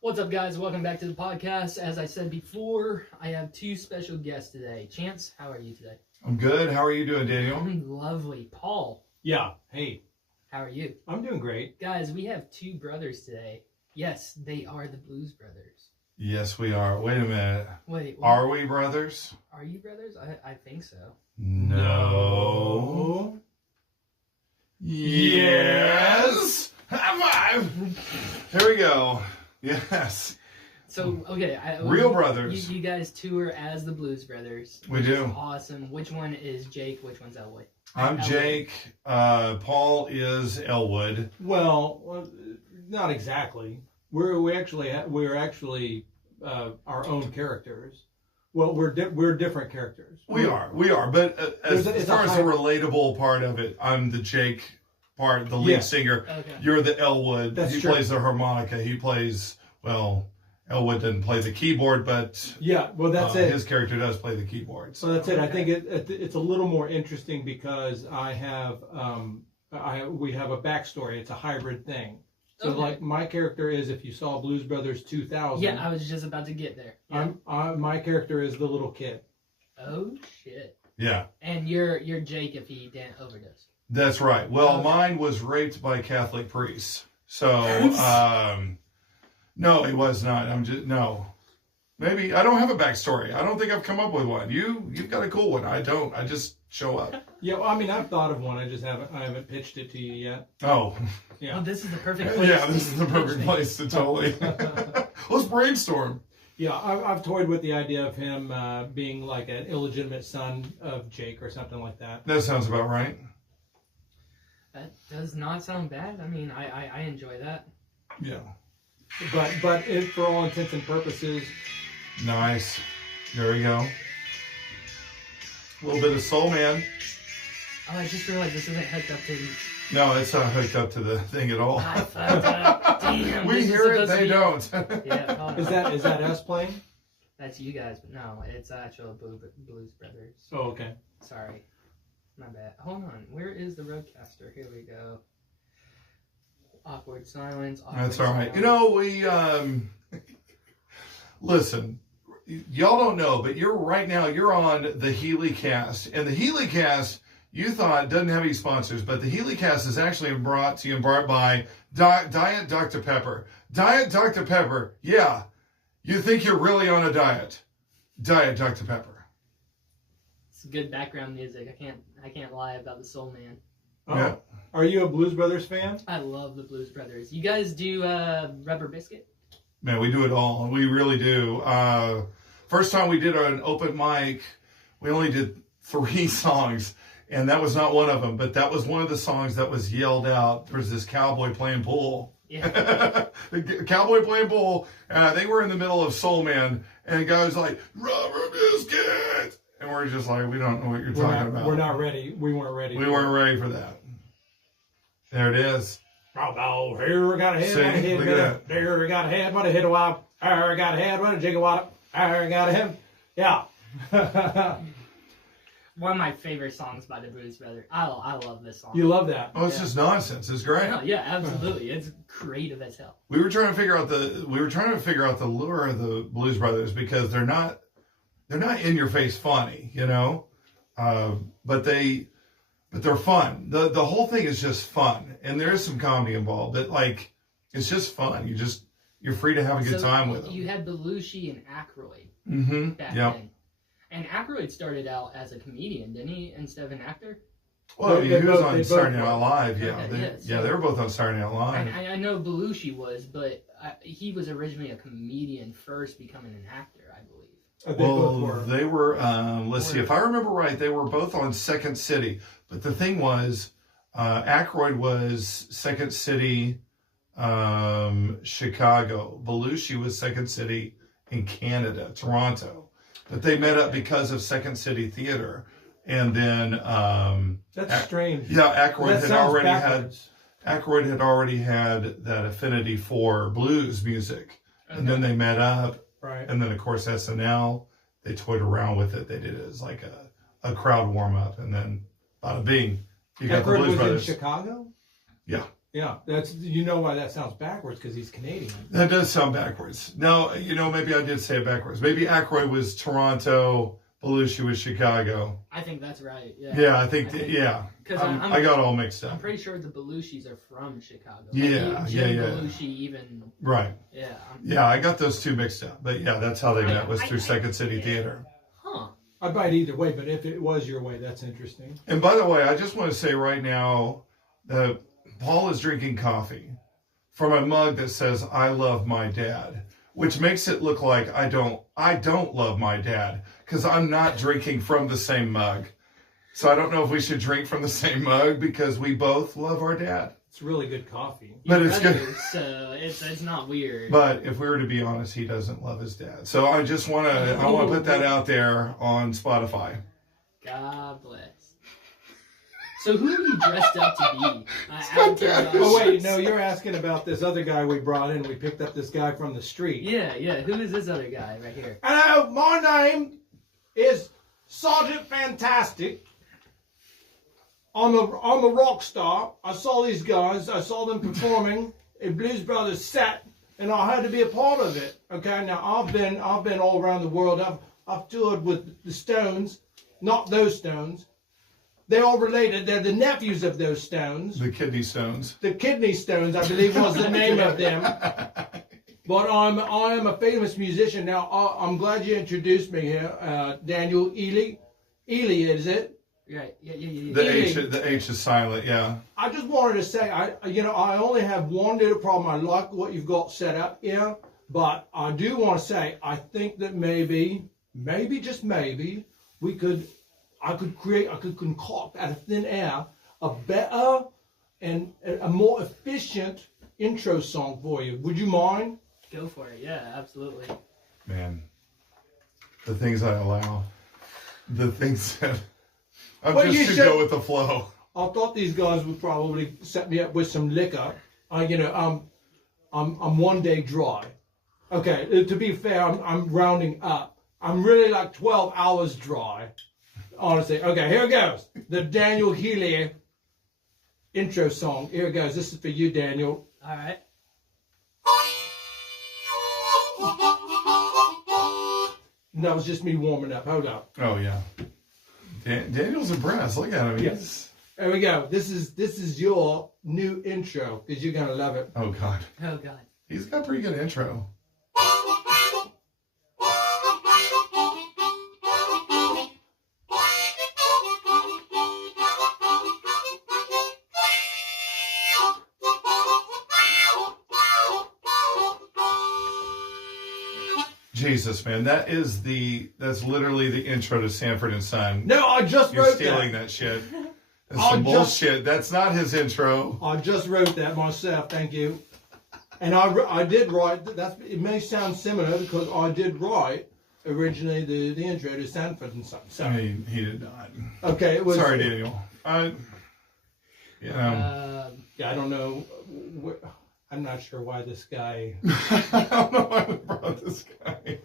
What's up, guys? Welcome back to the podcast. As I said before, I have two special guests today. Chance, how are you today? I'm good. How are you doing, Daniel? I'm lovely. Paul. Yeah. Hey. How are you? I'm doing great. Guys, we have two brothers today. Yes, they are the Blues Brothers. Yes, we are. Wait a minute. Wait. Are we brothers? Are you brothers? I think so. No. Yes. High five. Here we go. Yes. So, okay. Real brothers. You guys tour as the Blues Brothers. We do. Awesome. Which one is Jake? Which one's Elwood? I'm Jake. Paul is Elwood. Well, not exactly. We're actually our own characters. Well, we're different characters. We are. But as far as the relatable part of it, I'm the Jake part, the lead singer. Okay. You're the Elwood. That's he true. plays the harmonica. He plays, well, Elwood doesn't play the keyboard, but yeah, well, that's it. His character does play the keyboard. So that's it. I think it's a little more interesting because we have a backstory. It's a hybrid thing. So like my character is, if you saw Blues Brothers 2000. Yeah, I was just about to get there. Yeah. My character is the little kid. Oh shit. Yeah. And you're Jake if he didn't overdose. That's right. Well, mine was raped by Catholic priests. So, no, he was not. No. Maybe, I don't have a backstory. I don't think I've come up with one. You've got a cool one. I don't. I just show up. Yeah, well, I mean, I've thought of one. I haven't pitched it to you yet. Oh. Yeah. Well, this is the perfect place. Yeah, this is the perfect place to totally. Let's brainstorm. Yeah, I've toyed with the idea of him being like an illegitimate son of Jake or something like that. That sounds about right. That does not sound bad. I mean, I enjoy that. Yeah. But for all intents and purposes. Nice. There we go. A little bit of Soul Man. Oh, I just realized this isn't hooked up to. No, it's not hooked up to the thing at all. I fucked up. Damn. We hear it, they don't. Yeah. Is that us playing? That's you guys, but no, it's actual Blues Brothers. Oh, okay. Sorry. My bad. Hold on. Where is the roadcaster? Here we go. Awkward silence. That's all right. You know, we listen. Y'all don't know, but you're on the Heley cast, and the Heley cast you thought doesn't have any sponsors, but the Heley cast is actually brought to you by Diet Dr. Pepper. Diet Dr. Pepper. Yeah, you think you're really on a diet. Diet Dr. Pepper. It's good background music. I can't lie about the Soul Man. Oh. Yeah. Are you a Blues Brothers fan? I love the Blues Brothers. You guys do Rubber Biscuit? Man, we do it all. We really do. First time we did an open mic, we only did 3 songs, and that was not one of them, but that was one of the songs that was yelled out. There was this cowboy playing pool. Yeah. The cowboy playing pool, and they were in the middle of Soul Man, and the guy was like, Rubber Biscuit! And we're just like, we don't know what you're talking about. We're not ready. We weren't ready. We weren't ready for that. There it is. Oh, here we got a head. See, look at that. There we got a head. What a hit a wop. Here we got a head. What a jiggle wop. Here we got a head. Yeah. One of my favorite songs by the Blues Brothers. I love this song. You love that. Oh, it's just nonsense. It's great. No, yeah, absolutely. It's creative as hell. We were trying to figure out the lure of the Blues Brothers because they're not in your face funny, you know, but they're fun. The whole thing is just fun, and there is some comedy involved. But like, it's just fun. You're free to have a good time with them. You had Belushi and Aykroyd back Yep. then, and Aykroyd started out as a comedian, didn't he, instead of an actor? Well, he was on Saturday Night both Live. Yeah, Okay, so- they were both on Saturday Night Live. I know Belushi was, but he was originally a comedian first, becoming an actor, I believe. They both Well, were. they were. Let's see if I remember right. They were both on Second City. But the thing was, Aykroyd was Second City, Chicago. Belushi was Second City in Canada, Toronto. But they met up because of Second City Theater. And then That's strange. yeah, Aykroyd That had already had that affinity for blues music. Okay. And then they met up. Right. And then, of course, SNL, they toyed around with it. They did it as like a crowd warm-up. And then, bada bing, you got the Aykroyd Blues was Brothers. in Chicago? Yeah. Yeah, that's, you know why that sounds backwards, because he's Canadian. That does sound backwards. No, maybe I did say it backwards. Maybe Aykroyd was Toronto, Belushi was Chicago. I think that's right. Yeah. Yeah, I think yeah. Because I got all mixed I'm up. pretty sure the Belushis are from Chicago. Yeah, Jim yeah. Belushi even. Right. Yeah. Yeah, I got those two mixed up. But yeah, that's how they met, was through I- Second City yeah. Theater. Huh. I'd buy it either way, but if it was your way, that's interesting. And by the way, I just want to say right now that Paul is drinking coffee from a mug that says, "I love my dad," which makes it look like I don't love my dad, because I'm not drinking from the same mug. So I don't know if we should drink from the same mug, because we both love our dad. It's really good coffee. But Your it's brother, good. So it's not weird. But if we were to be honest, he doesn't love his dad. So I just want to put that out there on Spotify. God bless. So who are you dressed up to be? my dad. Oh, wait, no, you're asking about this other guy we brought in. We picked up this guy from the street. Yeah. Who is this other guy right here? Hello, my name is Sergeant Fantastic. I'm a rock star. I saw these guys. I saw them performing a Blues Brothers set, and I had to be a part of it. Okay, now I've been all around the world. I've toured with the Stones, not those Stones. They're all related. They're the nephews of those Stones. The kidney stones. The Kidney Stones, I believe, was the name of them. But I am a famous musician. Now, I'm glad you introduced me here, Daniel Heley. Heley, is it? Right. Yeah. The H is silent. Yeah. I just wanted to say, I only have one little problem. I like what you've got set up here, but I do want to say, I think that maybe, just maybe, I could concoct out of thin air a better and a more efficient intro song for you. Would you mind? Go for it. Yeah, absolutely. Man, the things I allow, the things that I'm Well, you just to should- go with the flow. I thought these guys would probably set me up with some liquor. I'm 1 day dry. Okay, to be fair, I'm rounding up. I'm really like 12 hours dry. Honestly. Okay, here it goes. The Daniel Heley intro song. Here it goes. This is for you, Daniel. All right. And that was just me warming up. Hold up. Oh yeah. Daniel's impressed. Look at him. Yes. There we go. This is your new intro, because you're gonna love it. Oh God. Oh God. He's got a pretty good intro. Jesus, man, that's literally the intro to Sanford and Son. No, I just You're wrote stealing that. that shit. That's I some just- bullshit. That's not his intro. I just wrote that myself. Thank you. And I did write. It may sound similar, because I did write originally the intro to Sanford and Son. So, I mean, he did not. okay, it was. Sorry, Daniel. Yeah, I don't know. I'm not sure why this guy. I don't know why we brought this guy.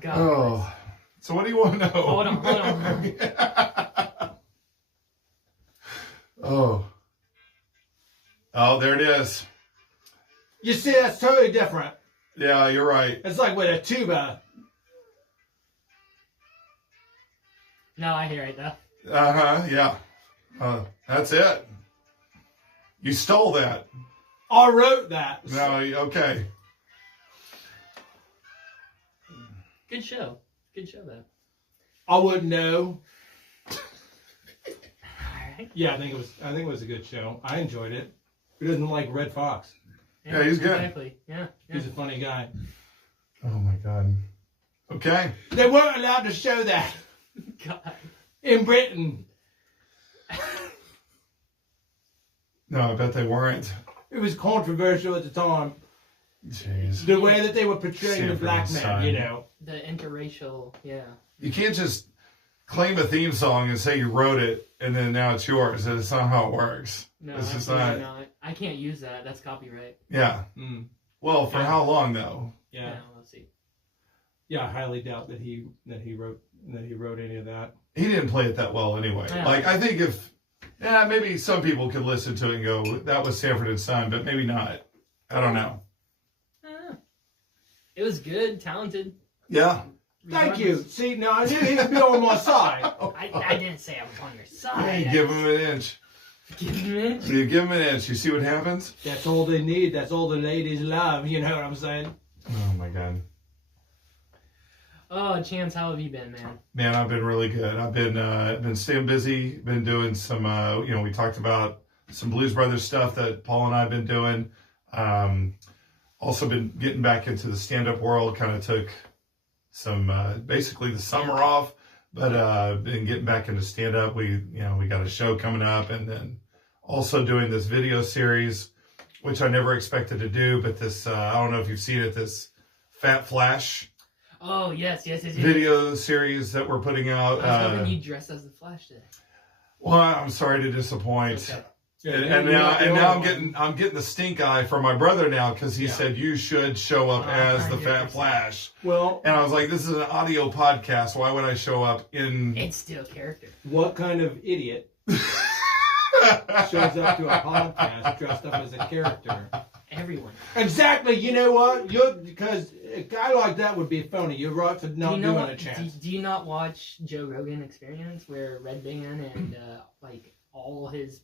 God. Oh. So what do you want to know? Hold on. Oh, there it is. You see, that's totally different. Yeah, you're right. It's like with a tuba. No, I hear it though. Yeah. That's it. You stole that. I wrote that. No, okay. Good show though. I wouldn't know. right? Yeah, I think it was a good show. I enjoyed it. Who doesn't like Red Fox? Yeah, he's good. Exactly. Yeah. He's a funny guy. Oh my God. Okay. They weren't allowed to show that God. in Britain. No, I bet they weren't. It was controversial at the time. Jeez. The way that they were portraying the Sanford black and man, Son. you know. The interracial, yeah. You can't just claim a theme song and say you wrote it and then now it's yours. That's not how it works. No, It's just absolutely not. not. I can't use that. That's copyright. Yeah. Mm. Well, for Yeah. how long though? Yeah. Let's see. Yeah, I highly doubt that he wrote any of that. He didn't play it that well anyway. Yeah. Like, I think maybe some people could listen to it and go, that was Sanford and Son, but maybe not. I don't know. It was good, talented. Yeah. Thank you. See, now I knew he'd be on my side. I didn't say I was on your Hey, side. give him an inch. Give him an inch. You give him an inch. You see what happens? That's all they need. That's all the ladies love. You know what I'm saying? Oh my God. Oh, Chance, how have you been, man? Man, I've been really good. I've been staying busy. Been doing some, we talked about some Blues Brothers stuff that Paul and I have been doing. Also been getting back into the stand-up world. Kind of took some, basically the summer off, but been getting back into stand-up. We got a show coming up, and then also doing this video series, which I never expected to do, but this, I don't know if you've seen it, this Fat Flash. Oh, yes. Video series that we're putting out. I was hoping you dressed as the Flash today. Well, I'm sorry to disappoint. Okay. And now I'm getting the stink eye from my brother now because he said you should show up as the Fat 100%. Flash. Well, And I was like, this is an audio podcast. Why would I show up in? It's still character. what kind of idiot shows up to a podcast dressed up as a character? Everyone. Exactly. You know what? Because a guy like that would be phony. You're right for not doing a chance. Do you not watch Joe Rogan Experience where Red Band and all his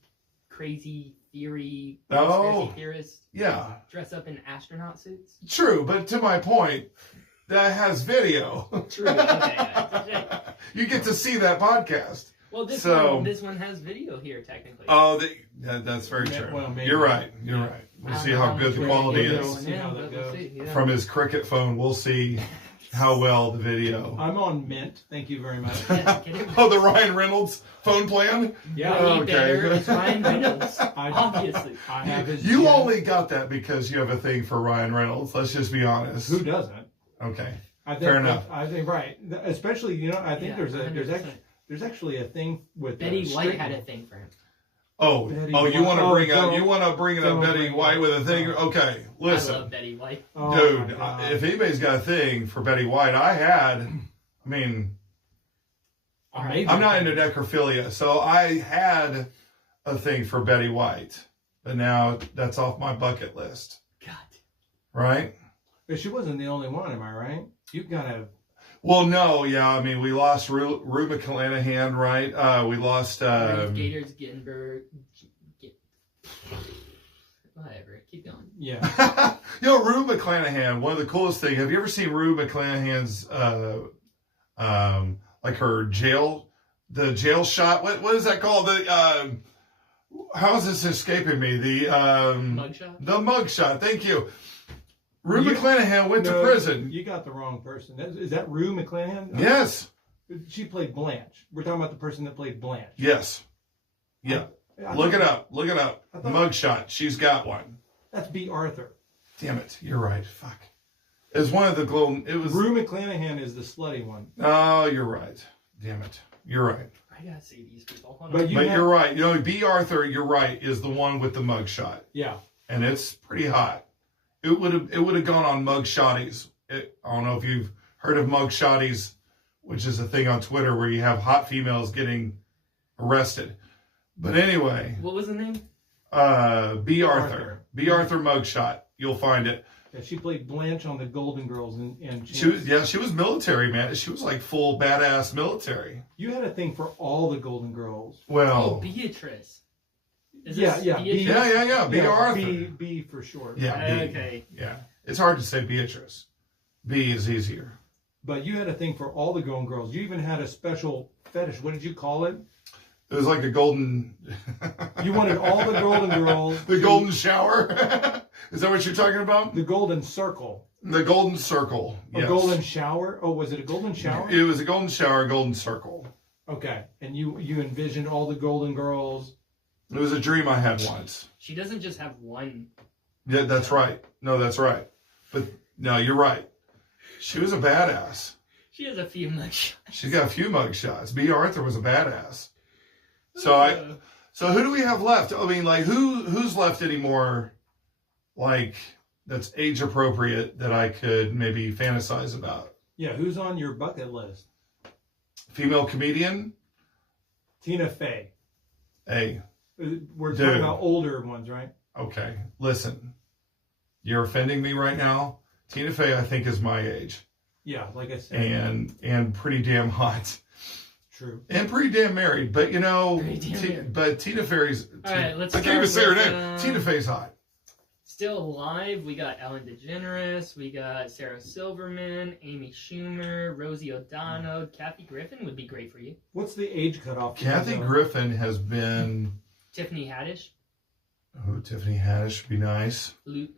crazy theory conspiracy theorists Yeah, dress up in astronaut suits? true. But to my point, that has video. True. Okay. You get to see that podcast. Well, this one has video here technically. Oh, that's very true. Well, maybe. You're right. You're right. We'll see how good the quality is. See how that goes. From his cricket phone, we'll see how well the video. I'm on Mint. Thank you very much. Yeah, get it. Oh, the Ryan Reynolds phone plan? Yeah. Way okay. better. It's Ryan Reynolds, obviously. I have his You jet. only got that because you have a thing for Ryan Reynolds. Let's just be honest. Who doesn't? Okay. I think, Fair enough. I think right. Especially, I think Yeah, there's actually a thing with Betty White straight- had a thing for him. Oh, Betty you want to White. bring Oh, up? You want to bring don't up Betty bring White it with a up. thing? Okay, I listen, love Betty White. Oh, dude. my God. If anybody's got a thing for Betty White, I mean, Amazing. I'm not into necrophilia, so I had a thing for Betty White, but now that's off my bucket list, God. right? But she wasn't the only one, am I right? You gotta. Well, no, yeah, I mean, we lost Rue McClanahan, right? We lost. Gators Gittenberg. Whatever. Keep going. Yeah. Rue McClanahan, one of the coolest things. Have you ever seen Rue McClanahan's, like her the jail shot? What is that called? How is this escaping me? The Mugshot? The mugshot. Thank you. Rue You- McClanahan went to No, prison. You got the wrong person. Is that Rue McClanahan? Yes. She played Blanche. We're talking about the person that played Blanche. Yes. Yeah. Look it up. Look it up. I thought- Mugshot. She's got one. That's B. Arthur. Damn it. You're right. Fuck. It was one of the glow. It was. Rue McClanahan is the slutty one. Oh, you're right. Damn it. You're right. I gotta see these people. Hold But on. you But have- you're right. B. Arthur, you're right, is the one with the mugshot. Yeah. And it's pretty hot. It would have gone on Mugshotties. I don't know if you've heard of Mugshotties, which is a thing on Twitter where you have hot females getting arrested. But anyway, What was the name? B. Arthur. Arthur. B. Arthur Mugshot. You'll find it. Yeah, she played Blanche on the Golden Girls, and She was military, man. She was like full badass military. You had a thing for all the Golden Girls. Oh, Well, Beatrice. Is Yeah, this yeah, Beatrice? yeah. B. Arthur. B for short. Yeah. B. Okay. Yeah. It's hard to say Beatrice. B is easier. But you had a thing for all the Golden Girls. You even had a special fetish. What did you call it? It was like a golden. You wanted all the Golden Girls. The golden shower. Is that what you're talking about? The golden circle. The golden circle. A Yes. golden shower? Oh, was it a golden shower? It was a golden shower, golden circle. Okay. And you envisioned all the Golden Girls. It was a dream I had once. She doesn't just have one. Yeah, that's right. No, that's right. But no, you're right. She was a badass. She has a few much. She's got a few mug shots. B. Arthur was a badass. So who do we have left? I mean, like who's left anymore? Like that's age appropriate that I could maybe fantasize about. Yeah, who's on your bucket list? Female comedian. Tina Fey. Hey, We're Dude. talking about older ones, right? okay. Listen, you're offending me right now. Tina Fey, I think, is my age, Yeah, like I said. and pretty damn hot, True. and pretty damn married. But you know, Pretty damn married. but Tina Fey's. All right, let's I can't even say start her with, name. Tina Fey's hot. Still alive, we got Ellen DeGeneres, we got Sarah Silverman, Amy Schumer, Rosie O'Donnell, Kathy Griffin would be great for you. What's the age cutoff? Kathy Griffin has been. Tiffany Haddish. Oh, Tiffany Haddish would be nice.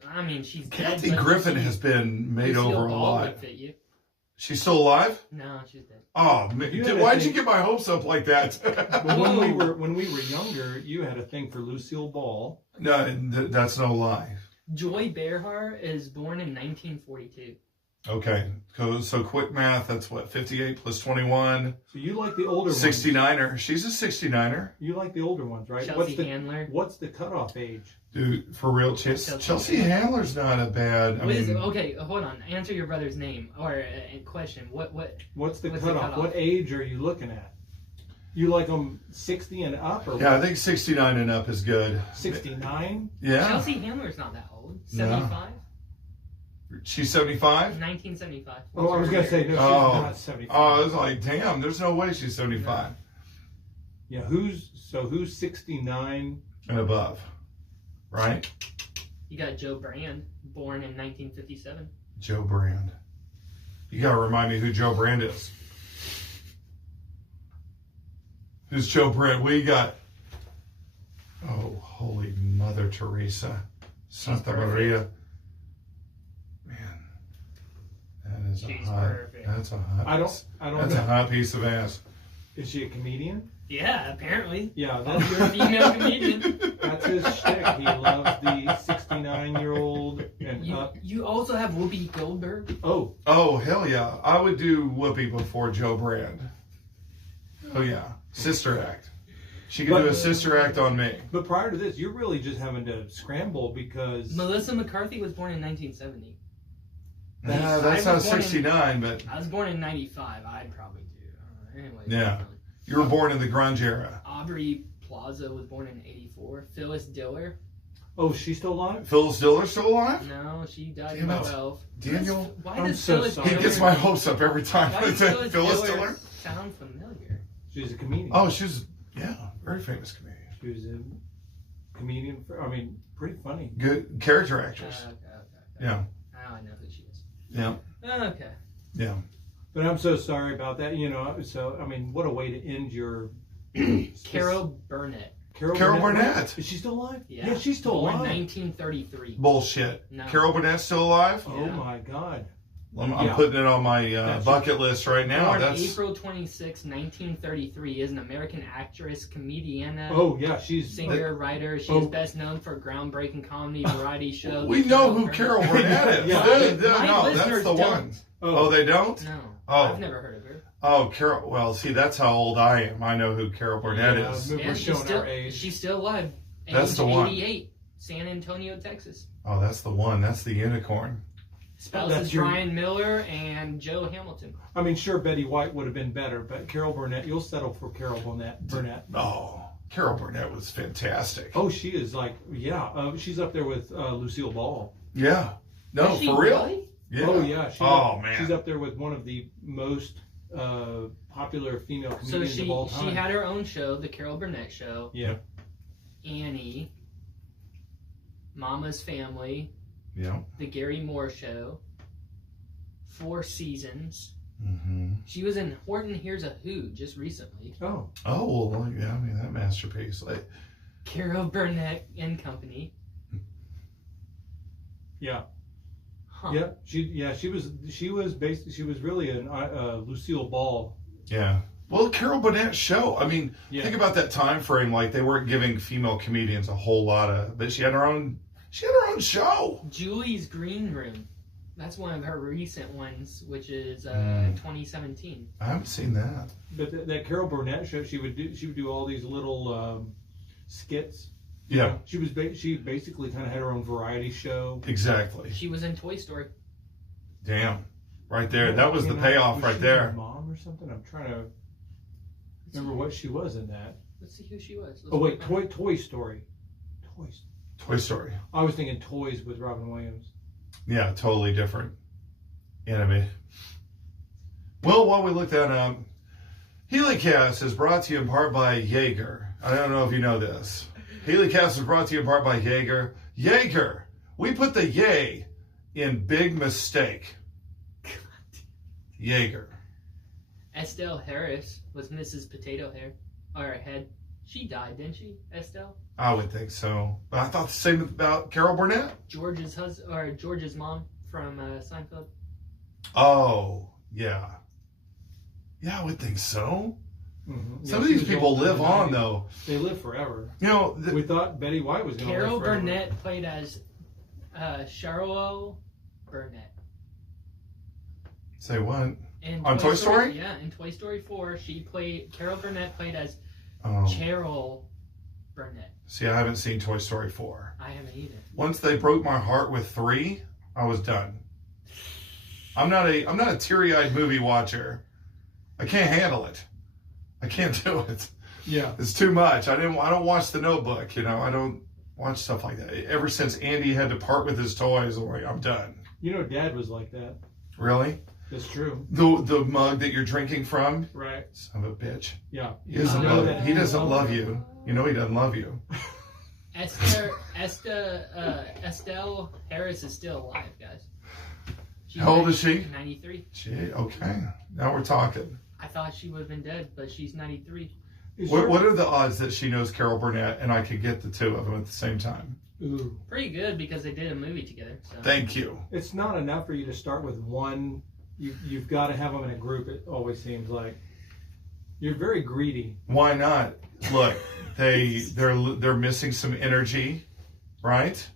I mean, she's Kathy dead, but Griffin she- has been made Lucille over a Ball lot. would fit you. She's still alive? No, she's dead. Oh, man. You had a Why'd you thing- get my hopes up like that? Well, when we were younger, you had a thing for Lucille Ball. No, that's no lie. Joy Behar is born in 1942. Okay, so quick math, that's what, 58 plus 21, So you like the older ones. 69er. She's a 69er. You like the older ones, right? Chelsea Handler. What's the cutoff age? Dude, for real, Chelsea Handler's not a bad, Okay, hold on. Answer your brother's name or question. What's What's the the cutoff? cutoff? What age are you looking at? You like them 60 and up, or yeah, I think 69 and up is good. 69? Yeah. Chelsea Handler's not that old. No. 75? She's 75? 1975. Oh, I was gonna say no. She's Oh. not 75. Oh, I was like, damn, there's no way she's 75 Yeah, who's 69? and above, right? You got Joe Brand, born in 1957. Joe Brand. You gotta remind me who Joe Brand is. Who's Joe Brand? We got. Oh, holy Mother Teresa, Santa perfect. Maria. Man, that is She's a hot. perfect. That's a hot. I don't That's a know. hot piece of ass. Is she a comedian? Yeah, apparently. Yeah, That's your female comedian. that's his shtick. He loves the 69-year-old and You, up. you also have Whoopi Goldberg. Oh, Oh hell yeah! I would do Whoopi before Joe Brand. Oh yeah, sister act. She could do a sister act on me. but prior to this, you're really just having to scramble because Melissa McCarthy was born in 1970. Nah, I that's not was born in- 69, but I was born in 95. I'd probably do. Anyway. Yeah. you were born in the grunge era. Aubrey Plaza was born in 84. Phyllis Diller. oh, she's still alive. Phyllis Diller still alive? No, she died Damn in it. 12. Daniel? Why I'm does so Phyllis sorry. He Diller, gets my hopes up every time. why does Phyllis Phyllis Diller? Diller sound familiar? She's a comedian. Oh, she's very famous comedian. She was a comedian. Pretty funny. Good character actress. Okay. Yeah, Now I know who she is. yeah, Okay. yeah. But I'm so sorry about that. What a way to end your Carol Burnett. Carol Burnett. Is she still alive? Yeah. she's still born alive. 1933. Bullshit. No. Carol Burnett's still alive? Oh Yeah. my God. I'm Yeah. putting it on my That's bucket list right now. Born That's April 26, 1933, is an American actress, comedian, Oh yeah, she's singer, writer. She is best known for groundbreaking comedy variety show. we The know who Burnett. Carol Burnett is. Yeah. My No, that's listeners the don't. one. Oh, they don't? No, Oh. I've never heard of her. Oh, Carol. Well, see, that's how old I am. I know who Carol Burnett Yeah, is. We're And she's showing still, our age. she's still alive. That's Age the one. 88, San Antonio, Texas. Oh, that's the one. That's the unicorn. Spouses That's your- Brian Miller and Joe Hamilton. Sure, Betty White would have been better, but Carol Burnett, you'll settle for Carol Burnett. Oh, Carol Burnett was fantastic. Oh, she is she's up there with Lucille Ball. Yeah. No, Is she for real. really? Yeah. Oh yeah. Man. She's up there with one of the most popular female So comedians of all time. she had her own show, the Carol Burnett Show. Yeah. Annie, Mama's Family, Yeah. The Gary Moore Show, 4 Seasons, Mm-hmm. She was in Horton Hears a Who just recently. Oh. Oh, well, yeah, I mean, that masterpiece. Like, Carol Burnett and Company. Yeah. Huh. Yeah. She was really a Lucille Ball. yeah. Well, Carol Burnett's show. I mean, think about that time frame. Like, they weren't giving female comedians a whole lot of, but she had her own show. Julie's Green Room. That's one of her recent ones, which is 2017. I haven't seen that. But that Carol Burnett show, she would do all these little skits. Yeah. She basically kind of had her own variety show. Exactly. She was in Toy Story. Damn. Right there. That was the payoff right she there. her mom or something? I'm trying to remember what she was in that. Let's see who she was. Oh wait, Toy Story. Toy Story. I was thinking Toys with Robin Williams. Yeah, totally different enemy. Well, while we look that up, HeleyCast is brought to you in part by Jaeger. I don't know if you know this. HeleyCast is brought to you in part by Jaeger. Jaeger. We put the yay in big mistake. Jaeger. Estelle Harris was Mrs. Potato Head. She died, didn't she, Estelle? I would think so. But I thought the same about Carol Burnett. George's mom from Seinfeld. Oh, yeah. Yeah, I would think so. Mm-hmm. Some of these people live on, though. They live forever. You know, We thought Betty White was going to live Carol forever. Burnett played as Cheryl Burnett. say what? In On Toy Story? Yeah, in Toy Story 4, Carol Burnett played as Oh, Cheryl Burnett. see, I haven't seen Toy Story 4. I haven't either. Once they broke my heart with 3, I was done. I'm not a teary-eyed movie watcher. I can't handle it. I can't do it. Yeah. It's too much. I don't watch The Notebook, you know. I don't watch stuff like that. Ever since Andy had to part with his toys, I'm like, I'm done. You know, Dad was like that. Really? That's true. The mug that you're drinking from? Right. Son of a bitch. Yeah. He doesn't love you. He doesn't love you. You know he doesn't love you. Estelle Harris is still alive, guys. She's How old is she? 93. Gee, okay. Now we're talking. I thought she would have been dead, but she's 93. What are the odds that she knows Carol Burnett and I could get the two of them at the same time? Ooh. Pretty good because they did a movie together. So. Thank you. It's not enough for you to start with one. You've got to have them in a group, it always seems like. You're very greedy. Why not? Look, they're missing some energy, right?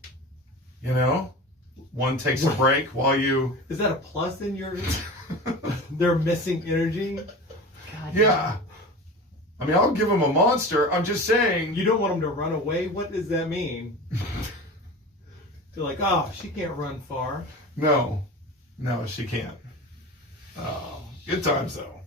You know? One takes a break while you... Is that a plus in your... They're missing energy? God, Yeah. I mean, I'll give them a monster. I'm just saying... You don't want them to run away? What does that mean? They're like, oh, she can't run far. No, she can't. Oh, good times, though.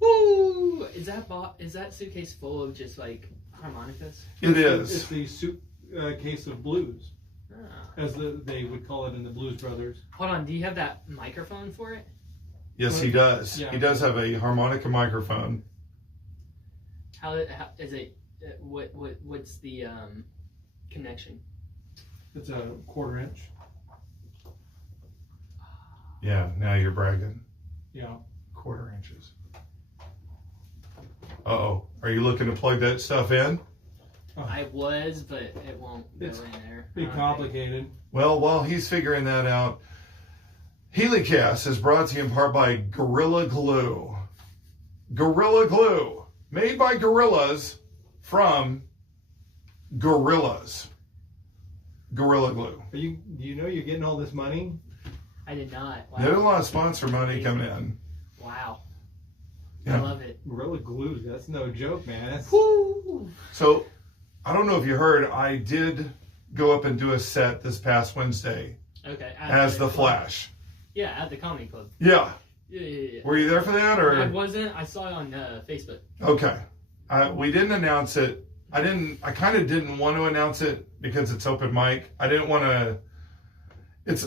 Woo! Is that suitcase full of just like harmonicas? It is. It's the suitcase of blues, Ah. as they would call it in the Blues Brothers. Hold on, do you have that microphone for it? Yes, he does. Yeah. He does have a harmonica microphone. How is it? What's the connection? It's a 1/4 inch. Yeah, now you're bragging. Yeah. 1/4 inches. Uh-oh. Are you looking to plug that stuff in? I was, but it won't go It's in there. Be complicated. Well, while he's figuring that out, HeleyCast is brought to you in part by Gorilla Glue. Gorilla Glue. Made by gorillas from gorillas. Gorilla Glue. Do you know you're getting all this money? I did not. Wow. There's a lot of sponsor money coming in. Wow. Yeah. I love it. Gorilla Glue, that's no joke, man. That's... Woo! So, I don't know if you heard, I did go up and do a set this past Wednesday Okay. as the Flash. Yeah, at the comedy club. Yeah. Yeah. Were you there for that, or? I wasn't. I saw it on Facebook. Okay. We didn't announce it. I kind of didn't want to announce it because it's open mic. I didn't want to.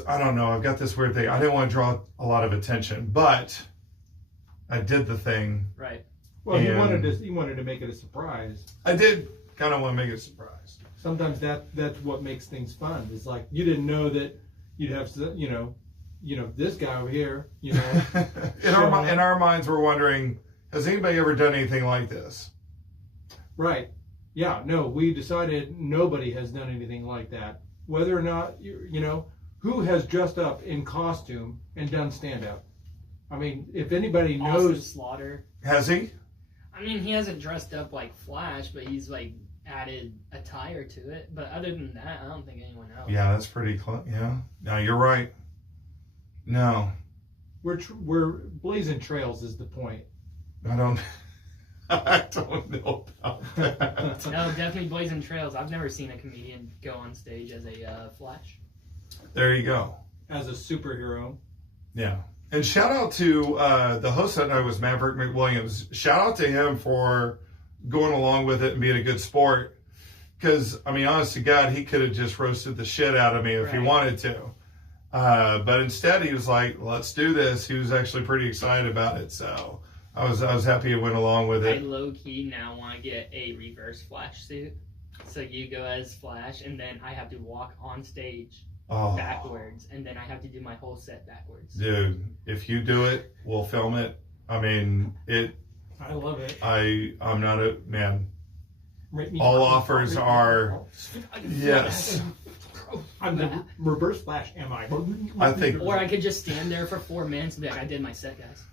I don't know. I've got this weird thing. I didn't want to draw a lot of attention, but I did the thing. Right. Well, he And- wanted to make it a surprise. I did kind of want to make it a surprise. Sometimes that's what makes things fun. It's like you didn't know that you'd have this guy over here, you know. in our minds, we're wondering, has anybody ever done anything like this? Right. Yeah. No, we decided nobody has done anything like that. Whether or not who has dressed up in costume and done stand up. I mean, if anybody knows, Austin Slaughter. Has he? I mean, he hasn't dressed up like Flash, but he's like added attire to it. But other than that, I don't think anyone else. Yeah, that's pretty close. Yeah. No, you're right. No. we're blazing trails is the point. I don't know about that. No, definitely blazing trails. I've never seen a comedian go on stage as a Flash. There you go. As a superhero. Yeah. And shout out to the host that night was Maverick McWilliams. Shout out to him for going along with it and being a good sport. Because, I mean, honest to God, he could have just roasted the shit out of me if he wanted to. But instead, he was like, let's do this. He was actually pretty excited about it. So I was happy he went along with it. I low-key now want to get a reverse Flash suit. So you go as Flash, and then I have to walk on stage backwards, and then I have to do my whole set backwards. Dude, if you do it, we'll film it. I mean, I love it. I'm not a man. All offers are yes. I'm the reverse Flash, am I? I think. Or I could just stand there for 4 minutes and be like, I did my set, guys.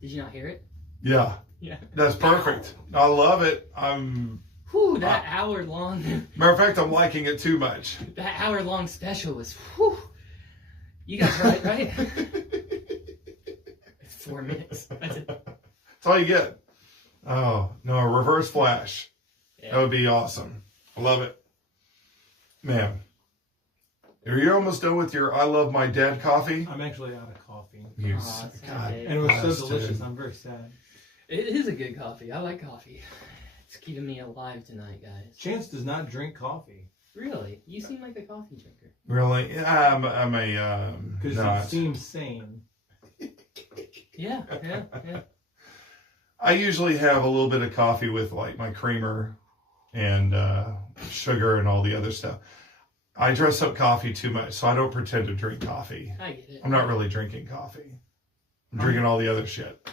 Did you not hear it? Yeah. Yeah. That's perfect. I love it. Whew, that hour long. Matter of fact, I'm liking it too much. That hour long special was, whew. You guys heard it, right? 4 minutes. That's it. That's all you get. Oh, no, a reverse Flash. Yeah. That would be awesome. I love it. Man. Are you almost done with your I Love My Dad coffee? I'm actually out of coffee. God. And it was so delicious. I'm very sad. It is a good coffee. I like coffee. It's keeping me alive tonight, guys. Chance does not drink coffee. Really? You seem like a coffee drinker. Really? I'm a because you seem sane. Yeah. I usually have a little bit of coffee with like my creamer and sugar and all the other stuff. I dress up coffee too much, so I don't pretend to drink coffee. I get it. I'm not really drinking coffee. I'm drinking all the other shit.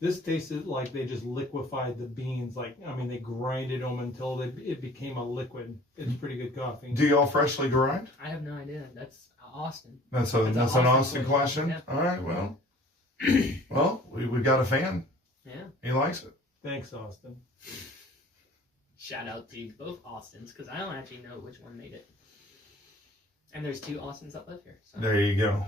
This tasted like they just liquefied the beans. Like, I mean, they grinded them until it became a liquid. It's pretty good coffee. Do y'all freshly grind? I have no idea. That's Austin. That's an Austin question? Yeah. All right, well, we've got a fan. Yeah. He likes it. Thanks, Austin. Shout out to both Austins, because I don't actually know which one made it. And there's 2 Austins that live here. So. There you go.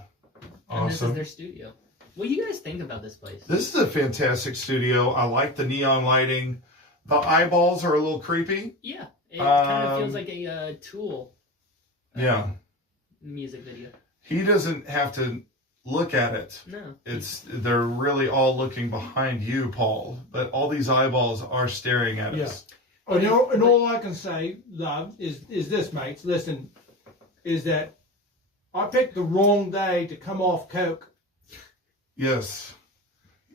Awesome. And this is their studio. What do you guys think about this place? This is a fantastic studio. I like the neon lighting. The eyeballs are a little creepy. Yeah. It kind of feels like a Tool. Yeah. Music video. He doesn't have to look at it. No. They're really all looking behind you, Paul. But all these eyeballs are staring at us. And all I can say, love, is this, mates. Listen, is that I picked the wrong day to come off coke. Yes,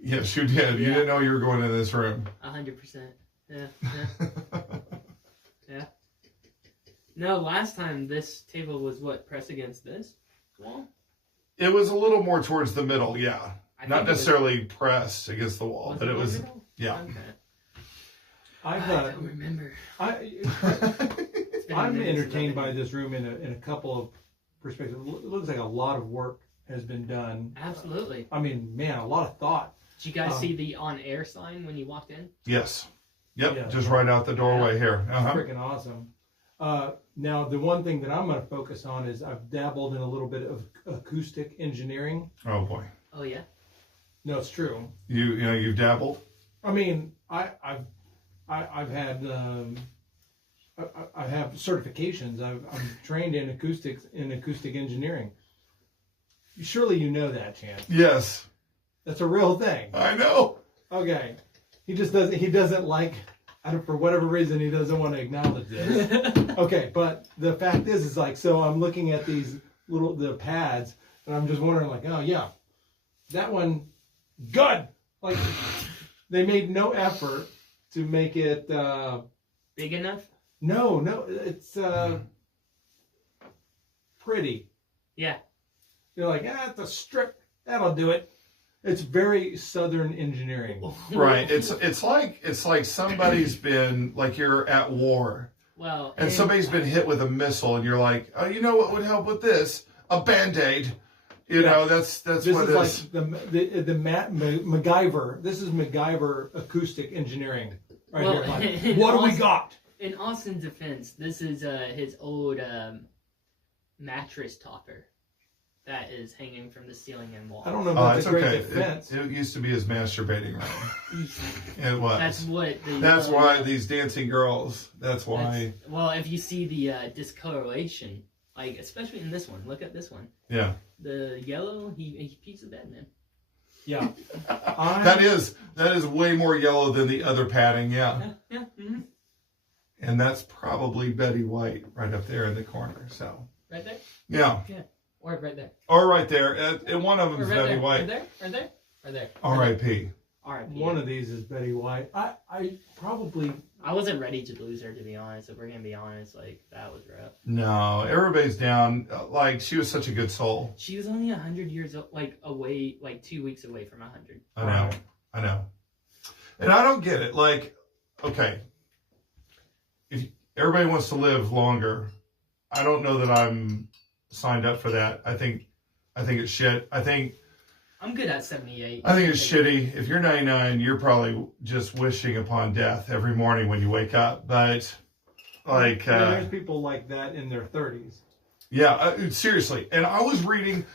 you did. You didn't know you were going in this room. 100%. Yeah. Yeah. No, last time this table was pressed against this wall? It was a little more towards the middle, yeah. Not necessarily pressed against the wall, but it was, yeah. Okay. I don't remember. I'm entertained by this room in a couple of perspectives. It looks like a lot of work has been done. Absolutely. I mean, man, a lot of thought. Did you guys see the on-air sign when you walked in? Yes. Yep, yeah. Just right out the doorway here. Freaking awesome. Now, the one thing that I'm going to focus on is I've dabbled in a little bit of acoustic engineering. Oh, boy. Oh, yeah? No, it's true. You've dabbled? I mean, I've had... I have certifications. I'm trained in acoustic engineering. Surely you know that, Chance. Yes. That's a real thing. I know. Okay. He doesn't like, for whatever reason, he doesn't want to acknowledge this. Okay, but the fact is like, so I'm looking at these the pads, and I'm just wondering like, oh yeah, that one, good. Like, they made no effort to make it big enough. No, it's pretty. Yeah. You're like, it's a strip. That'll do it. It's very Southern engineering. Right. It's like somebody's been, like you're at war. Well, and somebody's been hit with a missile, and you're like, oh, you know what would help with this? A Band-Aid. You know, that's this what it is. Like the MacGyver. This is MacGyver acoustic engineering. Right here. Like, what do we got? In Austin's defense, this is his old mattress topper that is hanging from the ceiling and wall. I don't know if that's a great defense. It used to be his masturbating room. It was. That's what. That's why these dancing girls. That's why. Well, if you see the discoloration, like especially in this one, look at this one. Yeah. The yellow, he pees the bed, man. Yeah. That is way more yellow than the other padding. Yeah. Yeah. Mm-hmm. And that's probably Betty White right up there in the corner. So. Right there. Yeah. Yeah. Or right there. Or right there. And one of them is right Betty there. White. Right there. Right there. Right there. R.I.P. R.I.P. One of these is Betty White. I wasn't ready to lose her, to be honest. If we're gonna be honest, like that was rough. No, everybody's down. Like she was such a good soul. She was only 100 years away, like 2 weeks away from 100. I know. And I don't get it. Like, okay, if everybody wants to live longer, I don't know that I'm signed up for that. I think it's shit. I'm good at 78. I think it's shitty. If you're 99, you're probably just wishing upon death every morning when you wake up. But like, there's people like that in their 30s. Yeah, seriously. And I was reading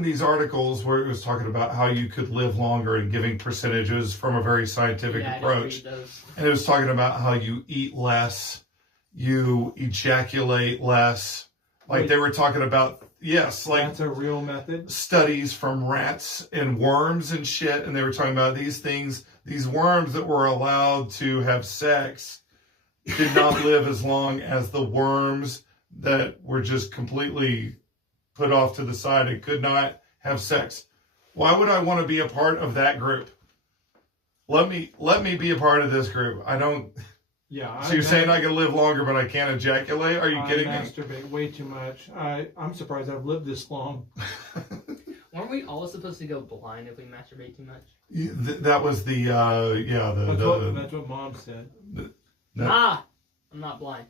these articles where it was talking about how you could live longer and giving percentages from a very scientific approach. And it was talking about how you eat less, you ejaculate less. Like they were talking about, yes, like that's a real method. Studies from rats and worms and shit, and they were talking about these things, these worms that were allowed to have sex did not live as long as the worms that were just completely put off to the side and could not have sex. Why would I want to be a part of that group? Let me be a part of this group. I don't. Yeah. So you're saying I can live longer, but I can't ejaculate? Are you kidding me? I masturbate way too much. I'm surprised I've lived this long. Weren't we all supposed to go blind if we masturbate too much? That was the That's what Mom said. I'm not blind.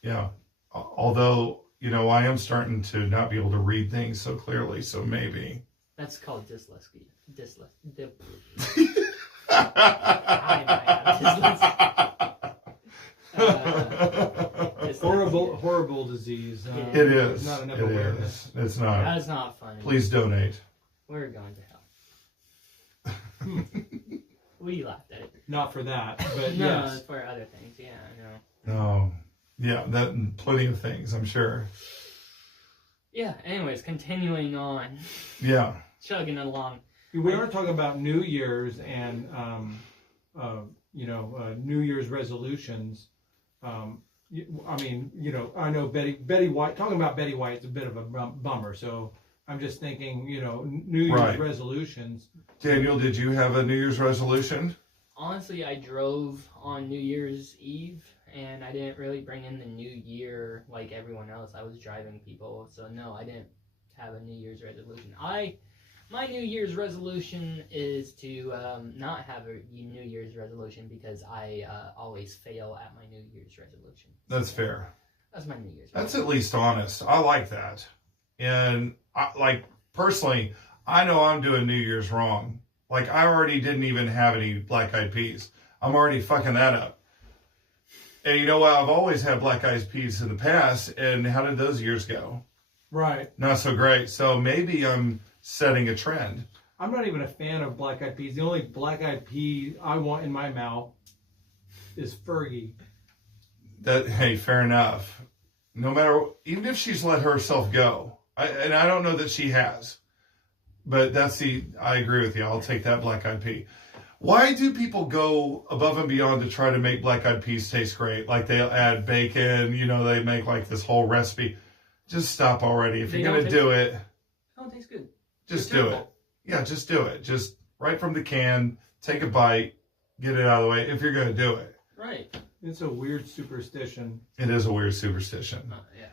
Yeah. Although, I am starting to not be able to read things so clearly, so maybe. That's called dyslexia. Horrible disease. It is. Not enough awareness. It's not. That's not funny. Please donate. We're going to hell. We laughed at it. Not for that, but no, yes. for other things. Yeah, I know. No. Yeah, that and plenty of things, I'm sure. Yeah, anyways, continuing on. Yeah. Chugging along. We are talking about New Year's and, New Year's resolutions. I know Betty White, talking about Betty White is a bit of a bummer. So I'm just thinking, New Year's resolutions. Daniel, did you have a New Year's resolution? Honestly, I drove on New Year's Eve, and I didn't really bring in the new year like everyone else. I was driving people, so no, I didn't have a New Year's resolution. My New Year's resolution is to not have a New Year's resolution because I always fail at my New Year's resolution. That's fair. That's my New Year's resolution. That's at least honest. I like that. And personally, I know I'm doing New Year's wrong. Like, I already didn't even have any black eyed peas. I'm already fucking that up. And you know what? I've always had black eyed peas in the past. And how did those years go? Right. Not so great. So maybe I'm setting a trend. I'm not even a fan of black eyed peas. The only black eyed pea I want in my mouth is Fergie. Hey, fair enough. No matter, even if she's let herself go, and I don't know that she has, but I agree with you. I'll take that black eyed pea. Why do people go above and beyond to try to make black eyed peas taste great? Like they'll add bacon, they make like this whole recipe. Just stop already. If you're going to do it. It don't taste good. Just do it. Yeah, just do it. Just right from the can, take a bite, get it out of the way if you're going to do it. Right. It's a weird superstition. It is a weird superstition. Yeah.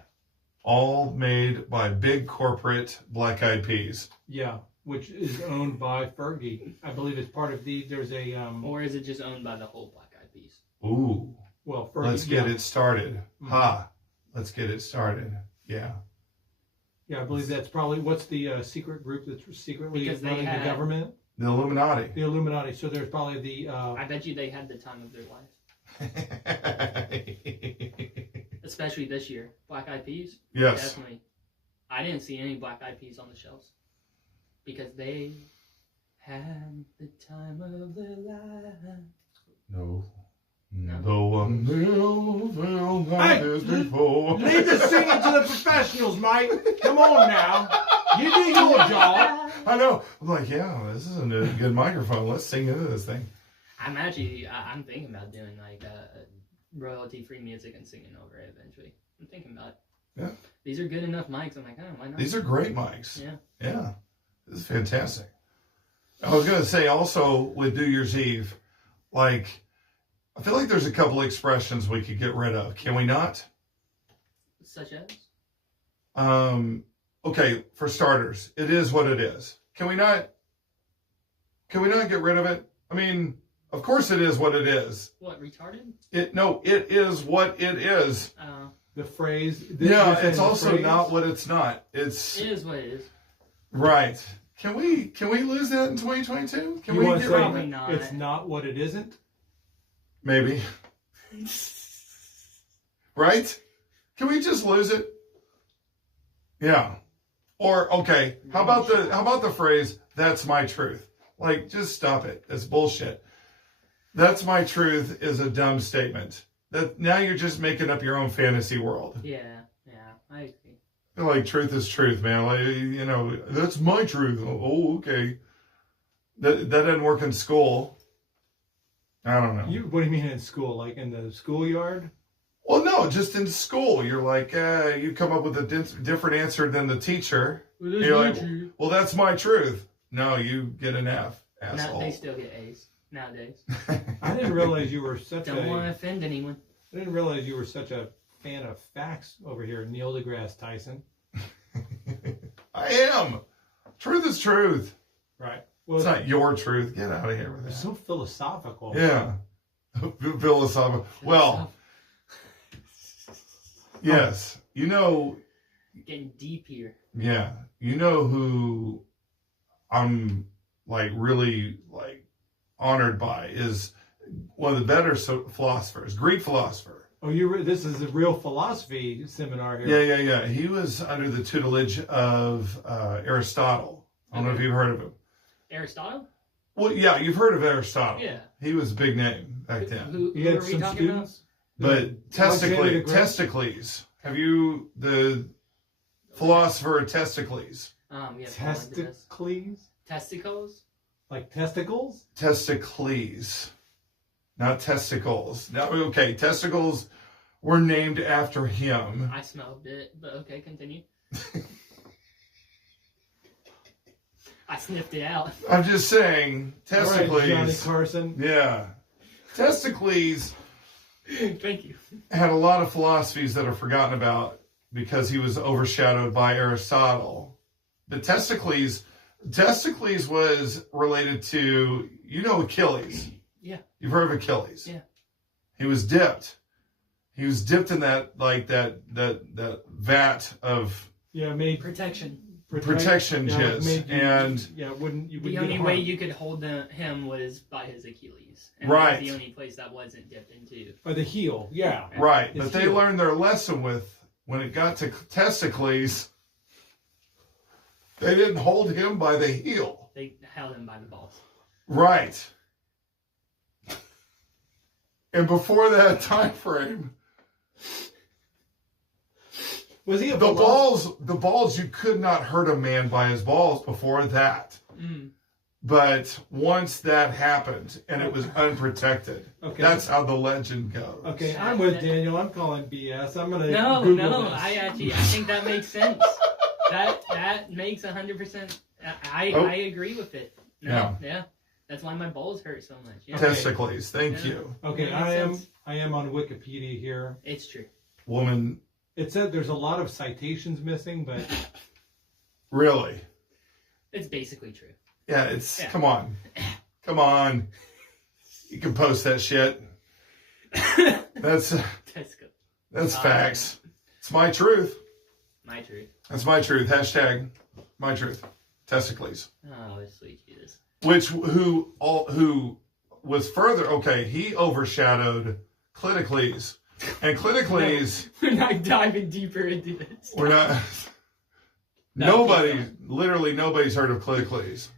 all made by big corporate Black Eyed Peas. Yeah, which is owned by Fergie. I believe it's part of there's a, Or is it just owned by the whole Black Eyed Peas? Ooh. well, Fergie. Let's get it started. Mhm. Ha. Let's get it started. Yeah. Yeah, I believe that's probably, what's the secret group that's secretly Because they running had- the government? The Illuminati. The Illuminati. So there's probably the, I bet you they had the time of their lives. Especially this year. Black Eyed Peas? Yes. Definitely. I didn't see any Black Eyed Peas on the shelves. Because they had the time of their lives. No. No. Though a mill fell like this before. leave the singing to the professionals, Mike. Come on now. You do your job. I know. I'm like, yeah, this isn't a good microphone. Let's sing into this thing. I'm thinking about doing like royalty-free music and singing over it eventually. I'm thinking about it. Yeah. These are good enough mics. I'm like, oh, why not? These are great mics. Yeah. Yeah. This is fantastic. I was going to say also with New Year's Eve, like, I feel like there's a couple expressions we could get rid of. Can we not? Such as? Okay, for starters, it is what it is. Can we not get rid of it? I mean, of course it is what it is. What, retarded? It is what it is. The phrase. Yeah, it's also not what it's not. It is what it is. Right. Can we lose that in 2022? Can You we want get to rid say of it? Probably not. it's not what it isn't? Maybe. Right? Can we just lose it? Yeah. Or okay, how about the phrase "that's my truth"? Like, just stop it. It's bullshit. That's my truth is a dumb statement. That now you're just making up your own fantasy world. Yeah, I agree. Like, truth is truth, man. Like, you know, that's my truth. Oh, okay. That doesn't work in school. I don't know. What do you mean in school? Like in the schoolyard? Well, no, just in school. You're like, you come up with a different answer than the teacher. Well, You're like, well, that's my truth. No, you get an F, asshole. They still get A's nowadays. I didn't realize you were such Don't want to offend anyone. I didn't realize you were such a fan of facts over here, Neil deGrasse Tyson. I am. Truth is truth. Right. Well, It's not your truth. Get out of here with it's that. so philosophical. Yeah. Philosophical. Well, yes. You know, Getting deep here. yeah. You know who I'm like really like honored by is one of the better philosophers, Greek philosopher. Oh, this is a real philosophy seminar here. Yeah. He was under the tutelage of Aristotle. I don't know if you've heard of him. Aristotle? Well, yeah, you've heard of Aristotle. Yeah. He was a big name back then. Who You had are we some talking students? But Testicles. Have you the philosopher Testicles? Yeah. Testicles? Testicles? Like testicles? Testicles, not testicles. Now, okay, testicles were named after him. I smelled it, but okay, continue. I sniffed it out. I'm just saying, testicles. All right, Johnny Carson. Yeah, testicles Thank you. had a lot of philosophies that are forgotten about because he was overshadowed by Aristotle. But Testicles was related to, you know, Achilles. Yeah. You've heard of Achilles. Yeah. He was dipped. He was dipped in that vat of Made Protection. protection jizz. And The only way you could hold him was by his Achilles. And Right. That was the only place that wasn't dipped into. Or the heel, yeah. right, His but they heel. learned their lesson when it got to Testicles, they didn't hold him by the heel. They held him by the balls. Right. And before that time frame, Was he a the balls, you could not hurt a man by his balls before that. Mm. But once that happened and it was unprotected, Okay. that's how the legend goes. Okay, I'm with Daniel. I'm calling BS. I'm gonna No, Google this. I think that makes sense. that makes 100%. I agree with it. No, yeah. That's why my balls hurt so much. Yeah. Testicles, thank Yeah. you. Okay, Yeah, makes sense. I am on Wikipedia here. It's true. Woman It said there's a lot of citations missing, but Really? It's basically true. Yeah, come on. Come on. You can post that shit. That's facts. It's my truth. My truth. That's my truth. Hashtag my truth. Testicles. Oh, sweet Jesus. Who was further, okay, he overshadowed Cliticles. And Cliticles... No, we're not diving deeper into this. We're not... literally nobody's heard of Cliticles.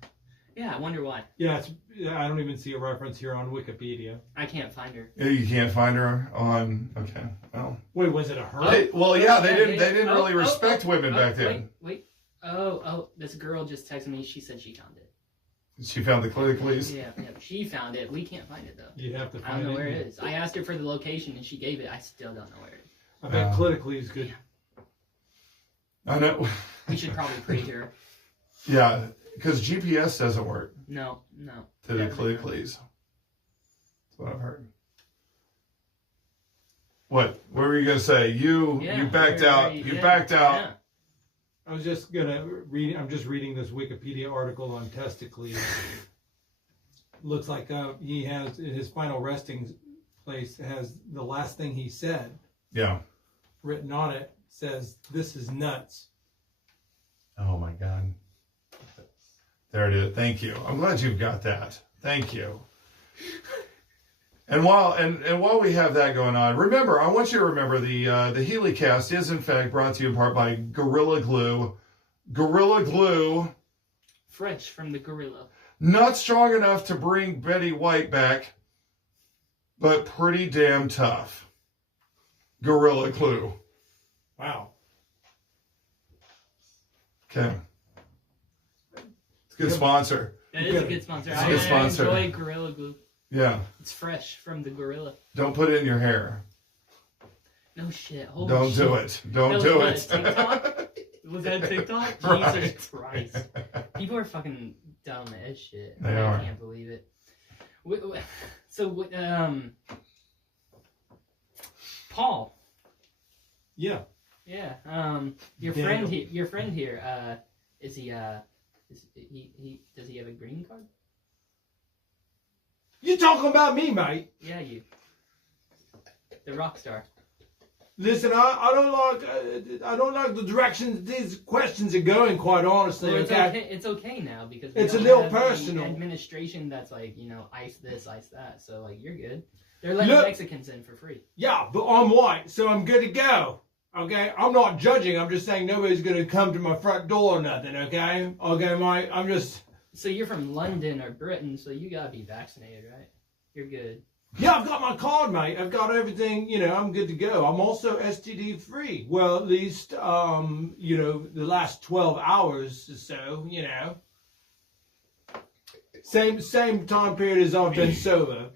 Yeah, I wonder why. yeah, I don't even see a reference here on Wikipedia. I can't find her. You can't find her on... Okay, well... Wait, was it a her? They didn't really respect women back then. Wait. Oh, this girl just texted me. She said she found it. She found the Cliticles? Yeah, she found it. We can't find it, though. You have to find it. I don't know where it is. I asked her for the location, and she gave it. I still don't know where it is. I bet Cliticles could... I know. We should probably pray to her. Yeah, because GPS doesn't work. No. To the Cliticles. That's what I've heard. What were you going to say? You backed out. You backed out. Yeah. I was just gonna read. I'm just reading this Wikipedia article on testicles. Looks like he has his final resting place has the last thing he said. Yeah. Written on it says, "This is nuts." Oh my God. There it is. Thank you. I'm glad you've got that. Thank you. And while we have that going on, remember, I want you to remember the Heley cast is in fact brought to you in part by Gorilla Glue. Gorilla Glue. Fresh from the gorilla. Not strong enough to bring Betty White back, but pretty damn tough. Gorilla Glue. Wow. Okay. It's a good sponsor. That is a good sponsor. It's a good sponsor. I enjoy Gorilla Glue. Yeah. It's fresh from the gorilla. Don't put it in your hair. No shit. Holy Don't shit. do it. Don't do it. TikTok? Was that TikTok? Right. Jesus Christ. People are fucking dumb as shit. They are. I can't believe it. So, Paul. Yeah. Yeah. Your friend here. Is he? Does he have a green card? You talking about me, mate? Yeah, you. The rock star. Listen, I don't like the direction these questions are going. Quite honestly, Well, okay? it's okay now because It's don't a little have the personal. administration that's like ice this, ice that. So like you're good. They're letting Mexicans in for free. Yeah, but I'm white, so I'm good to go. Okay, I'm not judging. I'm just saying nobody's gonna come to my front door or nothing. Okay, Mike. I'm just. So you're from London or Britain, so you gotta be vaccinated, right? You're good. Yeah, I've got my card, mate. I've got everything. I'm good to go. I'm also STD free. Well, at least the last 12 hours or so. Same time period as I've been sober.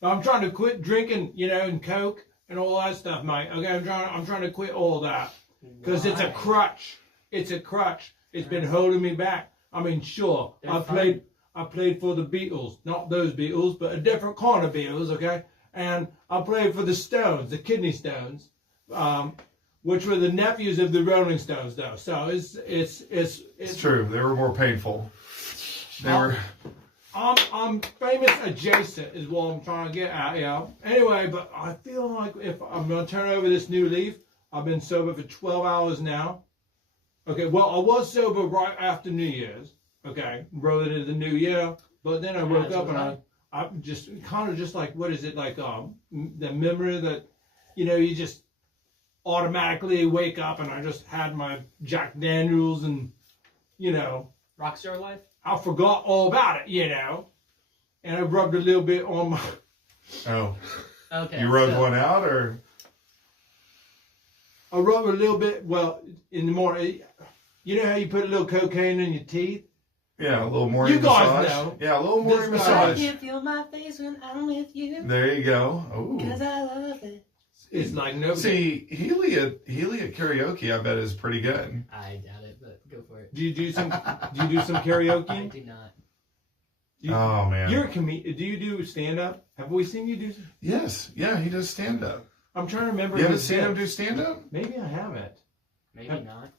I'm trying to quit drinking, and Coke and all that stuff, mate. Okay, I'm trying to quit all that because it's a crutch. It's a crutch. It's been holding me back. I mean, sure, I played for the Beatles, not those Beatles, but a different kind of Beatles, okay? And I played for the Stones, the Kidney Stones, which were the nephews of the Rolling Stones, though. So it's true. They were more painful. I'm famous adjacent is what I'm trying to get at, yeah. Anyway, but I feel like if I'm going to turn over this new leaf, I've been sober for 12 hours now. Okay, well, I was sober right after New Year's. Okay, rolled into the new year, but then I woke up and I just kind of just like, what is it, like the memory that, you just automatically wake up, and I just had my Jack Daniels and, Rockstar life? I forgot all about it, and I rubbed a little bit on my... Oh. Okay. You rubbed one out, or? I rubbed a little bit, well, in the morning. You know how you put a little cocaine in your teeth? Yeah, a little morning massage. Know. Yeah, a little morning massage. I can feel my face when I'm with you. There you go. Ooh. Because I love it. It's like nobody. See, Heley at karaoke, I bet, is pretty good. I doubt it, but go for it. Do you do some karaoke? I do not. Oh man. You're a comedian. Do you do stand up? Have we seen you do? Yes. Yeah, he does stand up. I'm trying to remember. You haven't his seen him do bits. stand-up? Maybe I haven't. Maybe not.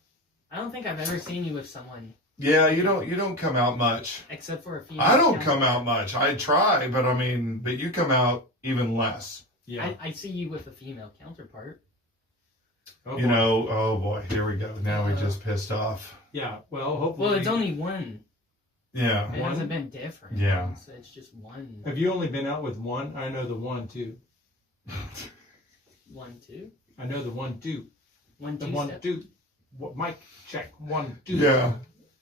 I don't think I've ever seen you with someone Yeah, you don't come out much. except for a female. I don't come out much. I try, but I mean, but you come out even less. Yeah. I see you with a female counterpart. Oh, You boy. know, oh boy, here we go. Now we just pissed off. Yeah. Well, hopefully. Well, it's only one. Yeah. It hasn't been different. Yeah. It's just one. Have you only been out with one? I know the one, too. 1, 2. I know the one, two. 1, 2. The one, step. two. What, Mike, check. 1, 2. Yeah.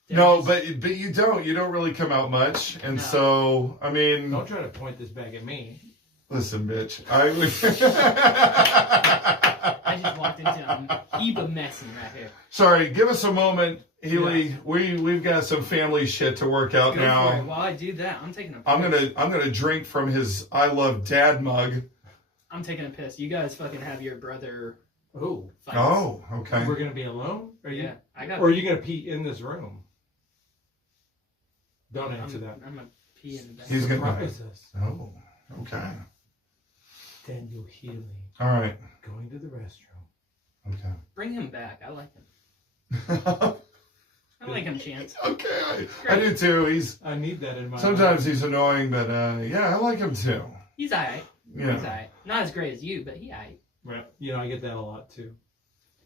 There No, it is. but you don't really come out much, and No. so I mean, Don't try to point this back at me. listen, bitch. I would. I just walked into a heap of messing right here. Sorry, give us a moment, Heley. We've got some family shit to work out Go for it. now. While I do that, I'm taking a piss. I'm gonna drink from his I love dad mug. I'm taking a piss. You guys fucking have your brother Oh. fights. Oh, okay. We're going to be alone? Are you? Yeah, I got. Or are you going to pee in this room? Don't answer that. I'm gonna pee in the back. He's gonna- Surprise us. Oh, okay. Daniel Heley All right. going to the restroom. Okay. Bring him back. I like him. I like him, Chance. Okay, I do too. He's I need that in my sometimes life. he's annoying, but yeah, I like him too. He's alright. Yeah. He's alright. Not as great as you, but he alright. Right. You know, I get that a lot too.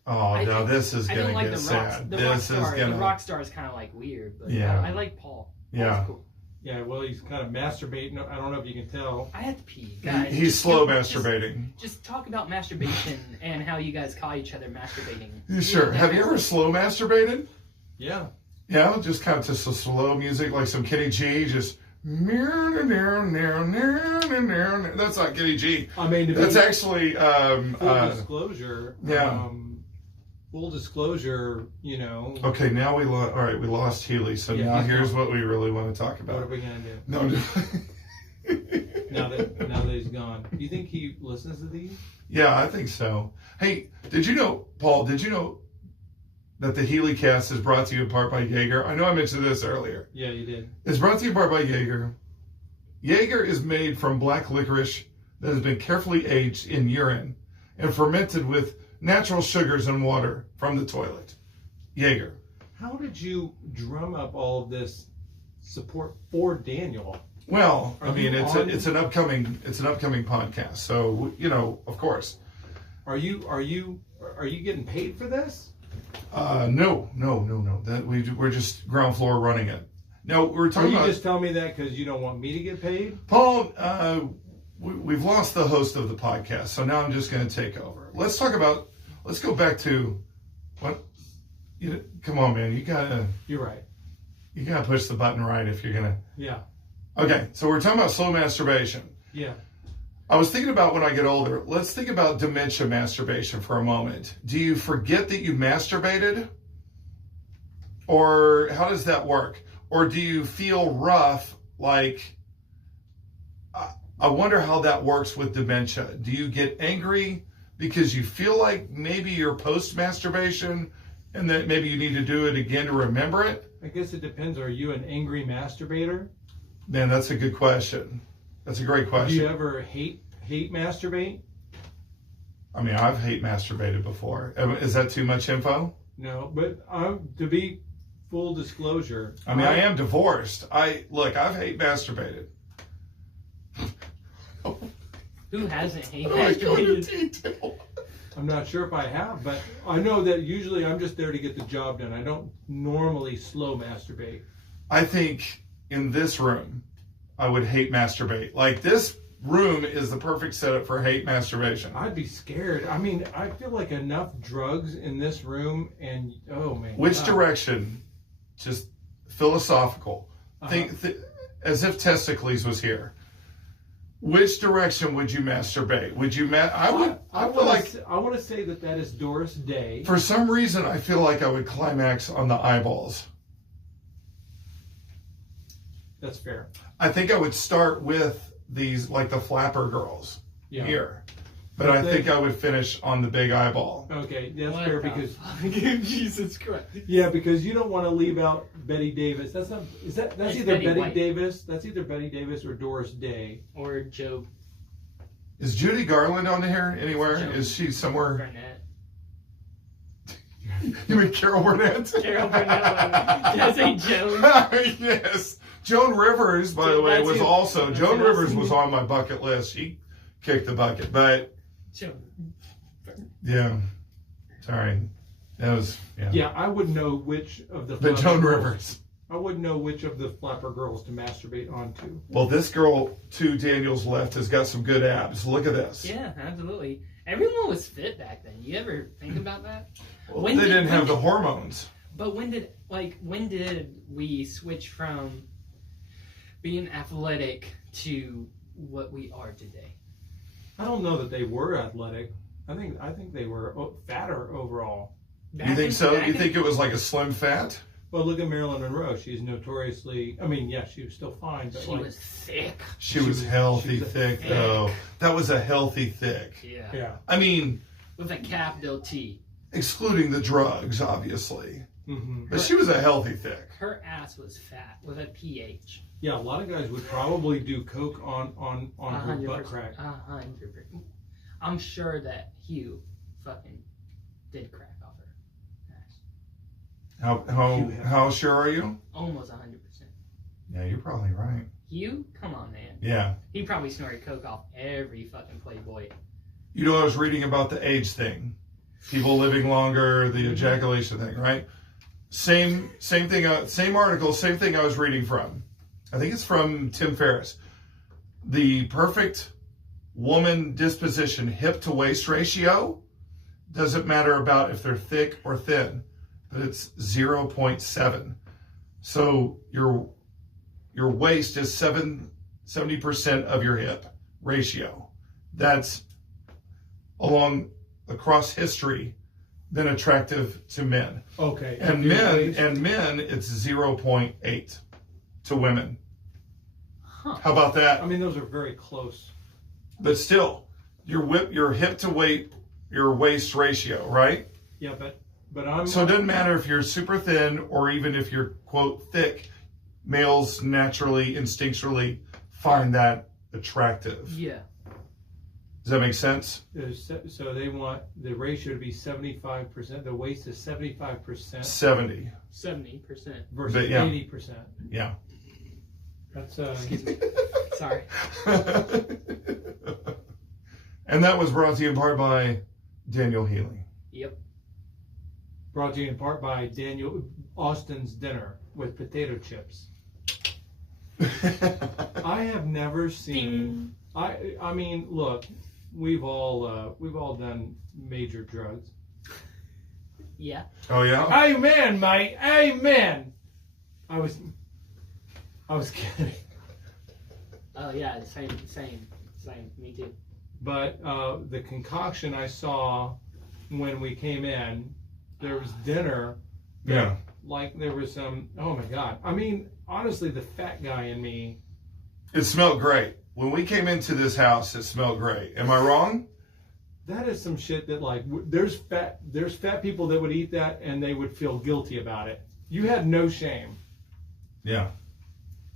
Oh I no, think- this is I gonna don't like get the rock. sad. The This rock is star. gonna. The rock star is kind of like weird, but Yeah. I like Paul. Yeah. Paul's cool. Yeah, well, he's kind of masturbating. I don't know if you can tell. I have to pee, guys. He's slow just- masturbating. Just talk about masturbation and how you guys call each other masturbating. Sure. Have you ever slow masturbated? Yeah. Yeah, just kind of just a slow music, like some Kenny G, just. That's not Kenny G. I mean, to That's be actually full disclosure. yeah. Full disclosure, you know. Okay, now we all right. We lost Heley, so Yeah, now he's here's gone. what we really want to talk What are about. we gonna do No, now that he's gone? Do you think he listens to these? yeah, I think so. Hey, did you know, Paul? Did you know that the Heley cast is brought to you in part by Jaeger? I know I mentioned this earlier. Yeah, you did. It's brought to you in part by Jaeger. Jaeger is made from black licorice that has been carefully aged in urine and fermented with natural sugars and water from the toilet. Jaeger. How did you drum up all of this support for Daniel? Well, I Are mean, you it's on- it's an upcoming podcast. So you know, of course. Are you getting paid for this? No. That we're just ground floor running it. No, we're Are talking you about just telling me that because you don't want me to get paid? Paul. We've lost the host of the podcast, so now I'm just going to take over. Let's go back to what. Come on, man. You gotta You're right. push the button right if you're gonna. Yeah. Okay, so we're talking about slow masturbation. Yeah. I was thinking about when I get older. Let's think about dementia masturbation for a moment. Do you forget that you masturbated? Or how does that work? Or do you feel rough? Like, I wonder how that works with dementia. Do you get angry because you feel like maybe you're post masturbation and that maybe you need to do it again to remember it? I guess it depends. Are you an angry masturbator? Man, that's a good question. That's a great Do question. you ever hate masturbate? I mean, I've hate masturbated before. Is that too much info? No, but to be full disclosure, I mean, I am divorced. I've hate masturbated. Who hasn't hate I go into masturbated? detail. I'm not sure if I have, but I know that usually I'm just there to get the job done. I don't normally slow masturbate. I think in this room, I would hate masturbate. Like, this room is the perfect setup for hate masturbation. I'd be scared. I mean, I feel like enough drugs in this room, and oh man. Which God. direction? Just philosophical. Think as if Testicles was here. Which direction would you masturbate? Would you I feel like I want to say that is Doris Day. for some reason I feel like I would climax on the eyeballs. That's fair. I think I would start with these, like the flapper girls Yeah. here. But I think I would finish on the big eyeball. Okay, that's What fair the because fuck? Jesus Christ. yeah, because you don't want to leave out Betty Davis. That's It's either Betty Betty White. Davis. That's either Betty Davis or Doris Day. Or Joe Is Judy Garland on here anywhere? Joan. Is she somewhere? Burnett. You mean Carol Burnett? Carol Burnett. Did I say Joan? Yes. Joan Rivers, by the way, That's was who- also. that's Joan who else Rivers you was knew. on my bucket list. She kicked the bucket, but Joan. yeah. Sorry. That was, yeah. Yeah, I wouldn't know which of the. But Flapper Joan girls- Rivers. I wouldn't know which of the flapper girls to masturbate onto. Well, this girl to Daniel's left has got some good abs. Look at this. Yeah, absolutely. Everyone was fit back then. You ever think about that? Well, When they did- didn't when have the did- hormones. But when did we switch from being athletic to what we are today? I don't know that they were athletic. I think they were fatter overall. You think so? You think it was like a slim fat? Well, look at Marilyn Monroe. She's notoriously. I mean, yeah, she was still fine, but she like, was thick? She was healthy, she was thick, thick. though. That was a healthy thick. Yeah. yeah. I mean, With a capital T. excluding the drugs, obviously. Mm-hmm. But she was a healthy thick. Her ass was fat with a PH. Yeah, a lot of guys would probably do coke on her butt 100%. crack. 100%. I'm sure that Hugh fucking did crack off her ass. How sure are you? Almost 100%. Yeah, you're probably right. Hugh? Come on, man. Yeah. He probably snorted coke off every fucking Playboy. You know, I was reading about the age thing. People living longer, the ejaculation thing, right? Same thing, same article, same thing I was reading from. I think it's from Tim Ferriss. The perfect woman disposition, hip to waist ratio, doesn't matter about if they're thick or thin, but it's 0.7. So your waist is 70% of your hip ratio. That's across history been attractive to men. Okay. And men, it's 0.8 to women. Huh. How about that? I mean, those are very close. But still, your hip to weight, your waist ratio, right? Yeah, but I'm. So it doesn't matter if you're super thin or even if you're quote thick. Males naturally, instinctually find that attractive. Yeah. Does that make sense? So they want the ratio to be 75%. The waist is 75%. 70. 70%. Versus But yeah. 80%. Yeah. That's Excuse me. Sorry. And that was brought to you in part by Daniel Heley. Yep. brought to you in part by Daniel Austin's Dinner with potato chips. I have never seen. I mean, look, we've all done major drugs. Yeah. Oh yeah. Amen, mate. Amen. I was kidding. Oh yeah, same. Me too. But the concoction I saw when we came in, there was dinner. Yeah. Like there was some. Oh my God. I mean, honestly, the fat guy in me. It smelled great. When we came into this house, it smelled great. Am I wrong? That is some shit that like there's fat people that would eat that and they would feel guilty about it. You had no shame. Yeah.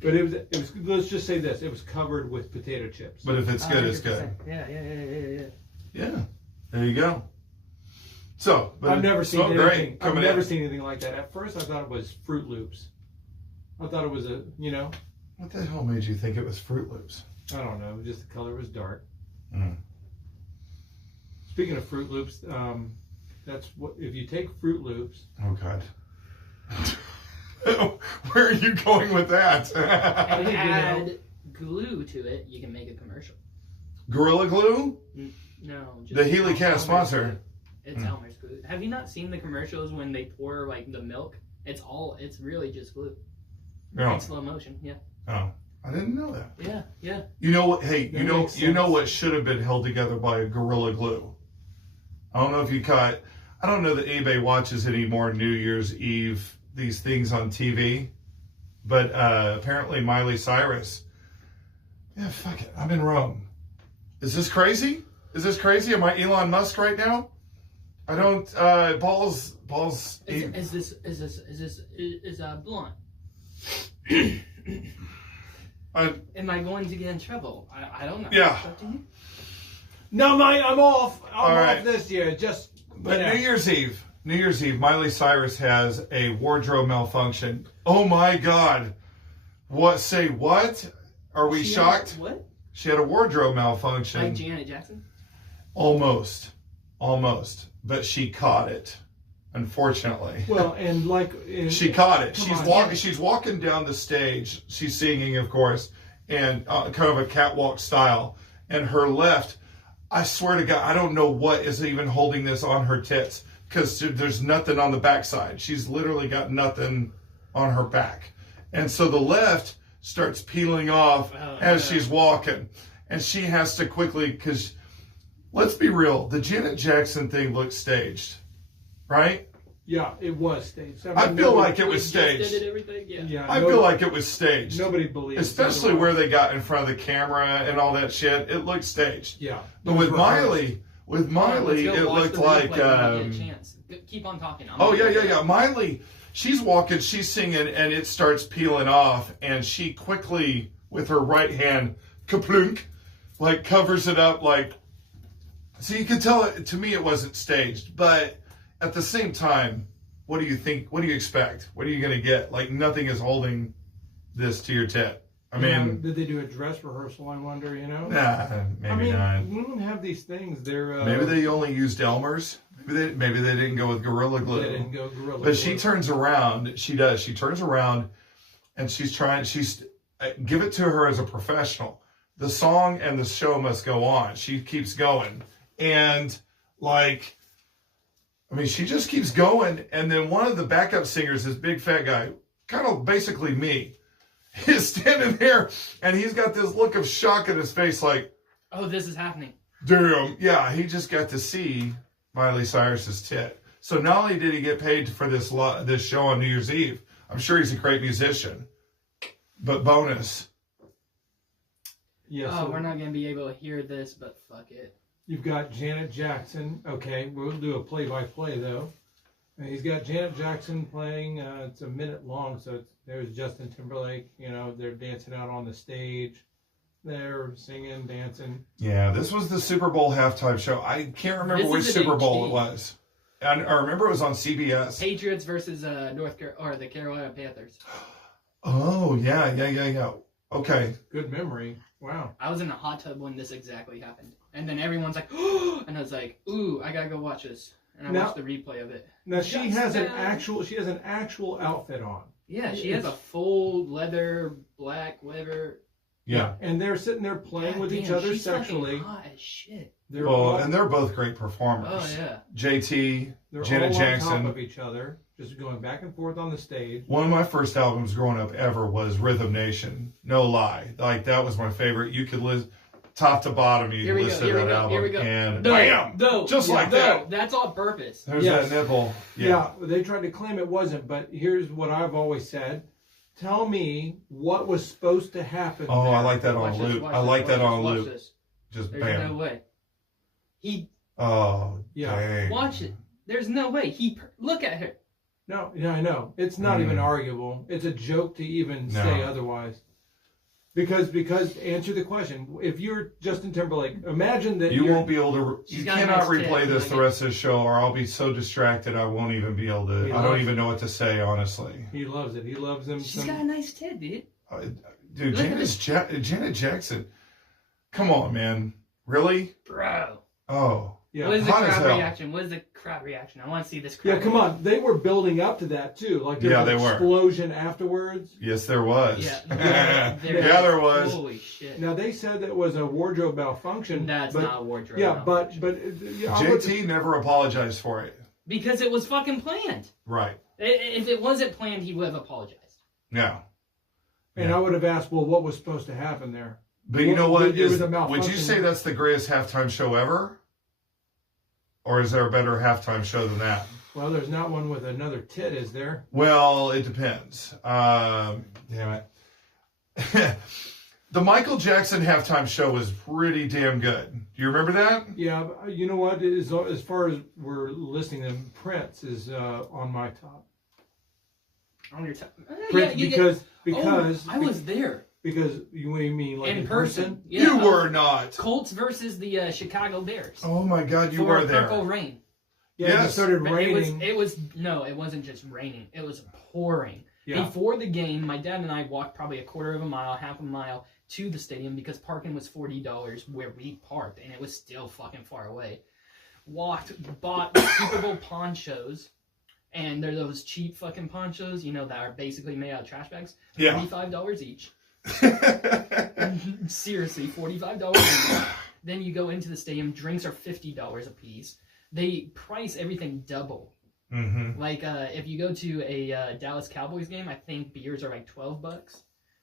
But it was let's just say this, it was covered with potato chips. But if it's good, it's good. 100%. Yeah. Yeah. There you go. So, but I've never it seen smelled anything. great I've coming never in. seen anything like that. At first I thought it was Fruit Loops. I thought it was What the hell made you think it was Fruit Loops? I don't know, just the color was dark. Mm. Speaking of Fruit Loops, that's what if you take Fruit Loops. Oh God. Where are you going with that? And think, add glue to it, you can make a commercial. Gorilla Glue? No. Just The Heley Cat Elmer's sponsor. glue. It's Elmer's glue. Have you not seen the commercials when they pour like the milk? It's really just glue. No. In slow motion. Yeah. Oh. I didn't know that. Yeah. You know what? Hey, That you know makes sense. what should have been held together by a Gorilla Glue. I don't know if you caught. I don't know that anybody watches any more New Year's Eve these things on TV, but apparently Miley Cyrus. Yeah, fuck it. I'm in Rome. Is this crazy? Am I Elon Musk right now? I don't. Balls. Is blunt? Am I going to get in trouble? I don't know. Yeah. It's up to you. No, mate, I'm off. All I'm right. off this year. Just. But yeah. New Year's Eve, Miley Cyrus has a wardrobe malfunction. Oh my God. What? Say what? Are we shocked? What? She had a wardrobe malfunction. Like Janet Jackson? Almost. But she caught it, unfortunately. Well, and like she caught it. Come She's walking down the stage. She's singing, of course, and kind of a catwalk style. And her left, I swear to God, I don't know what is even holding this on her tits, because there's nothing on the backside. She's literally got nothing on her back. And so the left starts peeling off as she's walking. And she has to quickly, because let's be real, the Janet Jackson thing looked staged, right? Yeah, it was staged. I feel like it was staged. Did everything? Yeah. I feel like it was staged. Nobody believes. Especially where they got in front of the camera and all that shit. It looked staged. Yeah. But with Miley, it looked like... Keep on talking. Yeah. Miley, she's walking, she's singing, and it starts peeling off, and she quickly, with her right hand, kaplunk, like covers it up, like... So you can tell, to me, it wasn't staged, but at the same time, what do you think? What do you expect? What are you going to get? Like, nothing is holding this to your tit. I mean... Did they do a dress rehearsal, I wonder, you know? Nah, maybe not. Women have these things, they're... Maybe they only used Elmer's. Maybe they didn't go with Gorilla Glue. They didn't go Gorilla Glue. But she turns around. She does. She turns around, and give it to her as a professional. The song and the show must go on. She keeps going. And, like, I mean, she just keeps going. And then one of the backup singers, this big fat guy, kind of basically me, is standing there, and he's got this look of shock in his face, like, oh, this is happening. Damn. Yeah, he just got to see Miley Cyrus's tit. So not only did he get paid for this show on New Year's Eve, I'm sure he's a great musician. But bonus. Yeah, we're not going to be able to hear this, but fuck it. You've got Janet Jackson. Okay, we'll do a play-by-play, though. And he's got Janet Jackson playing. It's a minute long, so there's Justin Timberlake. You know, they're dancing out on the stage. They're singing, dancing. Yeah, this was the Super Bowl halftime show. I can't remember which Super Bowl it was. I remember it was on CBS. Patriots versus the Carolina Panthers. Oh, yeah. Okay. Good memory. Wow. I was in a hot tub when this exactly happened. And then everyone's like, oh, and I was like, ooh, I gotta go watch this. And I watched the replay of it. Now she has an actual outfit on. Yeah, she has a full leather, black, whatever. Yeah. And they're sitting there playing with each other sexually. Hot as shit. And they're both great performers. Oh, yeah. JT, they're Janet all Jackson. on top of each other, just going back and forth on the stage. One of my first albums growing up ever was Rhythm Nation. No lie. Like, that was my favorite. You could listen top to bottom. You could listen to that album. Here we go. And bam! Just like that. That's on purpose. There's that nipple. Yeah, they tried to claim it wasn't, but here's what I've always said. Tell me what was supposed to happen. Oh, there. I like that on loop. I like that on loop. Just There's bam. no way. Oh, yeah. Dang. Watch it. There's no way. Look at her. No, yeah, I know. It's not even arguable. It's a joke to even say otherwise. Because answer the question. If you're Justin Timberlake, imagine that you won't be able to. You cannot replay this the rest of the show, or I'll be so distracted I won't even be able to. I don't even know what to say, honestly. He loves it. He loves him. She's got a nice tit, dude. Dude, Janet Jackson. Come on, man. Really? Bro. Oh. Yeah. What is the crowd reaction? What is the crowd reaction? I want to see this crowd. Yeah, come on. They were building up to that, too. Like, there's an explosion afterwards. Yes, there was. Yeah, there was. Holy shit. Now, they said that was a wardrobe malfunction. That's not a wardrobe malfunction. But JT never apologized for it. Because it was fucking planned. Right. If it wasn't planned, he would have apologized. Yeah. And I would have asked, well, what was supposed to happen there? But you know what? Would you say that's the greatest halftime show ever? Or is there a better halftime show than that? Well, there's not one with another tit, is there? Well, it depends. Damn it. The Michael Jackson halftime show was pretty damn good. Do you remember that? Yeah, you know what? As far as we're listening to Prince is on my top. On your top. Prince, because I was there. Because what do you mean, like in person? Yeah, You were not. Colts versus the Chicago Bears. Oh my God, you for were there. Purple Rain. Yeah, Yes. it started But raining. it wasn't just raining. It was pouring. Yeah. Before the game, my dad and I walked probably a quarter of a mile, half a mile to the stadium because parking was $40 where we parked, and it was still fucking far away. Bought Super Bowl ponchos, and they're those cheap fucking ponchos, you know, that are basically made out of trash bags. Yeah. $45 each. Seriously, $45 each. Then you go into the stadium, drinks are $50 a piece. They price everything double. Mm-hmm. Like, if you go to a Dallas Cowboys game, I think beers are like $12.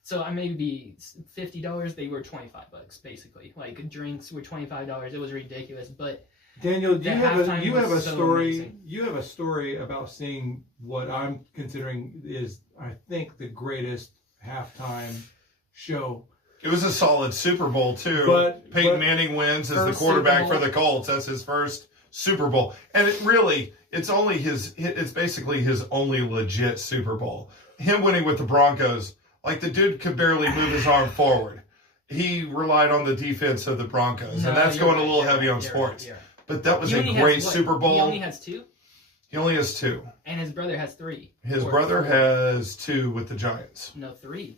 So I maybe $50. They were $25, basically. Like, drinks were $25. It was ridiculous. But Daniel, you have a so story. amazing. You have a story about seeing what I'm considering is, I think, the greatest halftime show. It was a solid Super Bowl too. But Peyton Manning wins as the first quarterback Super for Bowl. the Colts. That's his first Super Bowl, and it's basically his only legit Super Bowl. Him winning with the Broncos, like the dude could barely move his arm forward. He relied on the defense of the Broncos, and that's going a little heavy on sports. You're right. But that was He a only great has what? Super Bowl. He only has 2, He only has 2. and his brother has 3. His Or brother 4. has 2 with the Giants. No, 3.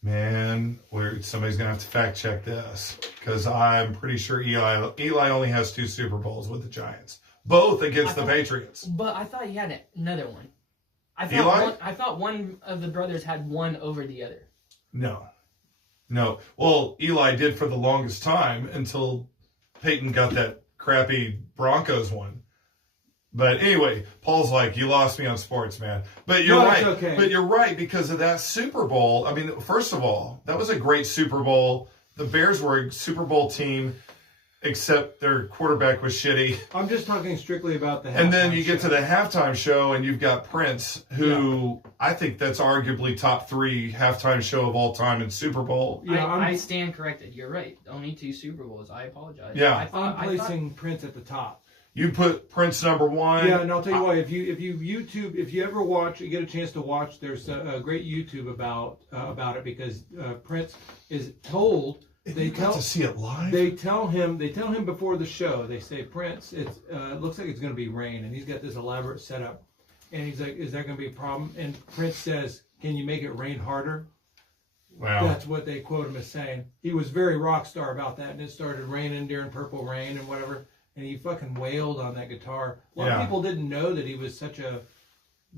Man, somebody's gonna have to fact check this because I'm pretty sure Eli only has 2 Super Bowls with the Giants, both against the Patriots. But I thought he had another one. Eli? I thought one of the brothers had one over the other. No. Well, Eli did for the longest time until Peyton got that crappy Broncos one. But anyway, Paul's like, you lost me on sports, man. But you're right. Okay. But you're right because of that Super Bowl. I mean, first of all, that was a great Super Bowl. The Bears were a Super Bowl team, except their quarterback was shitty. I'm just talking strictly about the halftime And then you get show. to the halftime show, and you've got Prince, who I think that's arguably top 3 halftime show of all time in Super Bowl. Yeah, I stand corrected. You're right. Only 2 Super Bowls. I apologize. Yeah. I'm placing Prince at the top. You put Prince number 1. Yeah, and I'll tell you why. If you YouTube, if you ever watch, you get a chance to watch. There's a great YouTube about it because Prince is told. They got to see it live. They tell him before the show. They say, Prince, it looks like it's going to be rain, and he's got this elaborate setup. And he's like, is that going to be a problem? And Prince says, can you make it rain harder? Wow. That's what they quote him as saying. He was very rock star about that, and it started raining during Purple Rain and whatever. And he fucking wailed on that guitar. A lot of people didn't know that he was such a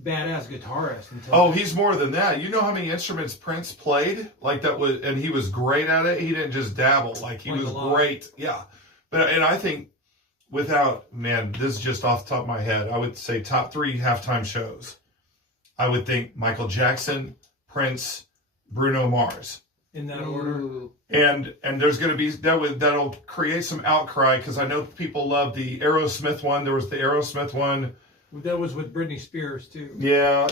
badass guitarist until. He's more than that. You know how many instruments Prince played? Like that was, and he was great at it. He didn't just dabble. Like he was great. Yeah. And I think this is just off the top of my head, I would say top 3 halftime shows. I would think Michael Jackson, Prince, Bruno Mars. In that order. And there's going to be that'll create some outcry because I know people love the Aerosmith one. There was the Aerosmith one. That was with Britney Spears too. Yeah,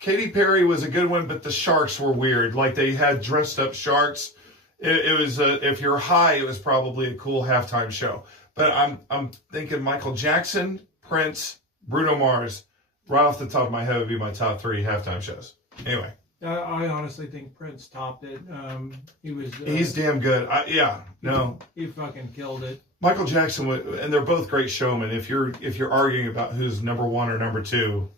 Katy Perry was a good one, but the sharks were weird. Like they had dressed up sharks. It was if you're high, it was probably a cool halftime show. But I'm thinking Michael Jackson, Prince, Bruno Mars, right off the top of my head would be my top 3 halftime shows. Anyway. I honestly think Prince topped it. He was. He's damn good. He fucking killed it. Michael Jackson, and they're both great showmen. If you're arguing about who's number 1 or number 2,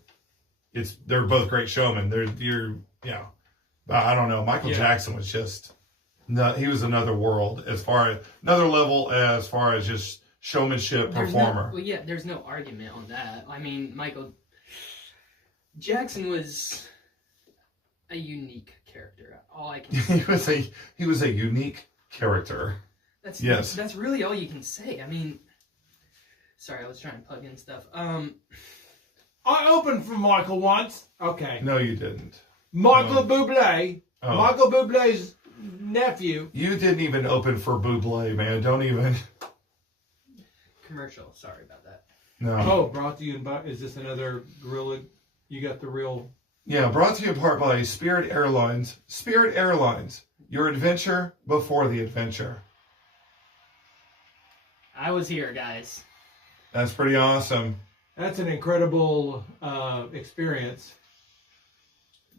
they're both great showmen. But I don't know. Michael Jackson was just he was another world another level as far as just showmanship performer. There's no argument on that. I mean, Michael Jackson was a unique character. All I can say. he was a unique character. That's really all you can say. I mean, sorry, I was trying to plug in stuff. I opened for Michael once. Okay. No, you didn't. Michael Bublé. Oh. Michael Bublé's nephew. You didn't even open for Bublé, man. Don't even. Commercial. Sorry about that. No. Oh, brought to you by. Is this another gorilla? You got the real. Yeah, brought to you in part by Spirit Airlines. Spirit Airlines, your adventure before the adventure. I was here, guys. That's pretty awesome. That's an incredible experience.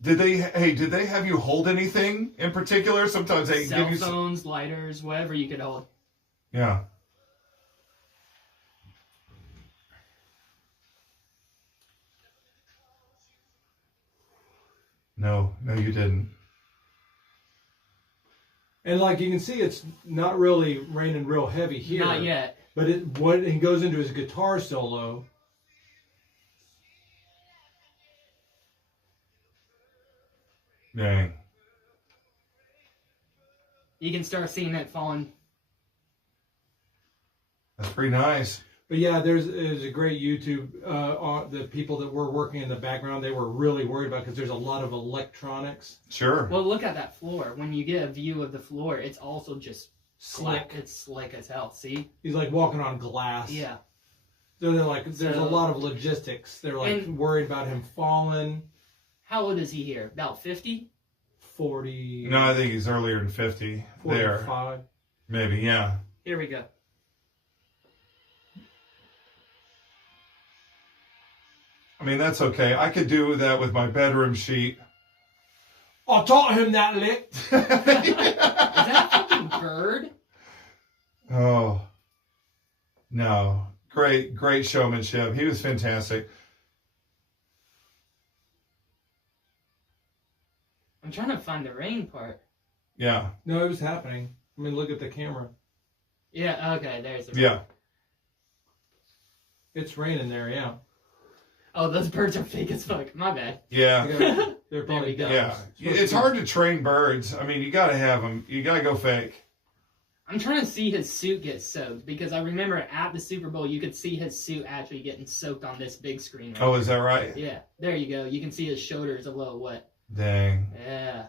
Did they have you hold anything in particular? Sometimes they Cell give you phones, lighters, whatever you could hold. Yeah. No, you didn't. And like you can see, it's not really raining real heavy here. Not yet. But when he goes into his guitar solo. Dang. You can start seeing it falling. That's pretty nice. But yeah, there's a great YouTube. The people that were working in the background, they were really worried about because there's a lot of electronics. Sure. Well, look at that floor. When you get a view of the floor, it's also just Slick. It's slick as hell. See? He's like walking on glass. Yeah. So they're like, there's a lot of logistics. They're like worried about him falling. How old is he here? About 50? 40. No, I think he's earlier than 50. 45. There. Maybe, yeah. Here we go. I mean, that's okay. I could do that with my bedroom sheet. I taught him that lick. Is that a fucking bird? Oh. No. Great showmanship. He was fantastic. I'm trying to find the rain part. Yeah. No, it was happening. I mean, look at the camera. Yeah, okay, there's the rain. Yeah. It's raining there, yeah. Oh, those birds are fake as fuck. My bad. Yeah. They're probably There we go. Yeah. It's hard to train birds. I mean, you got to have them. You got to go fake. I'm trying to see his suit get soaked because I remember at the Super Bowl you could see his suit actually getting soaked on this big screen. Right Oh, here. is that right? Yeah, there you go. You can see his shoulders a little wet. Dang. Yeah.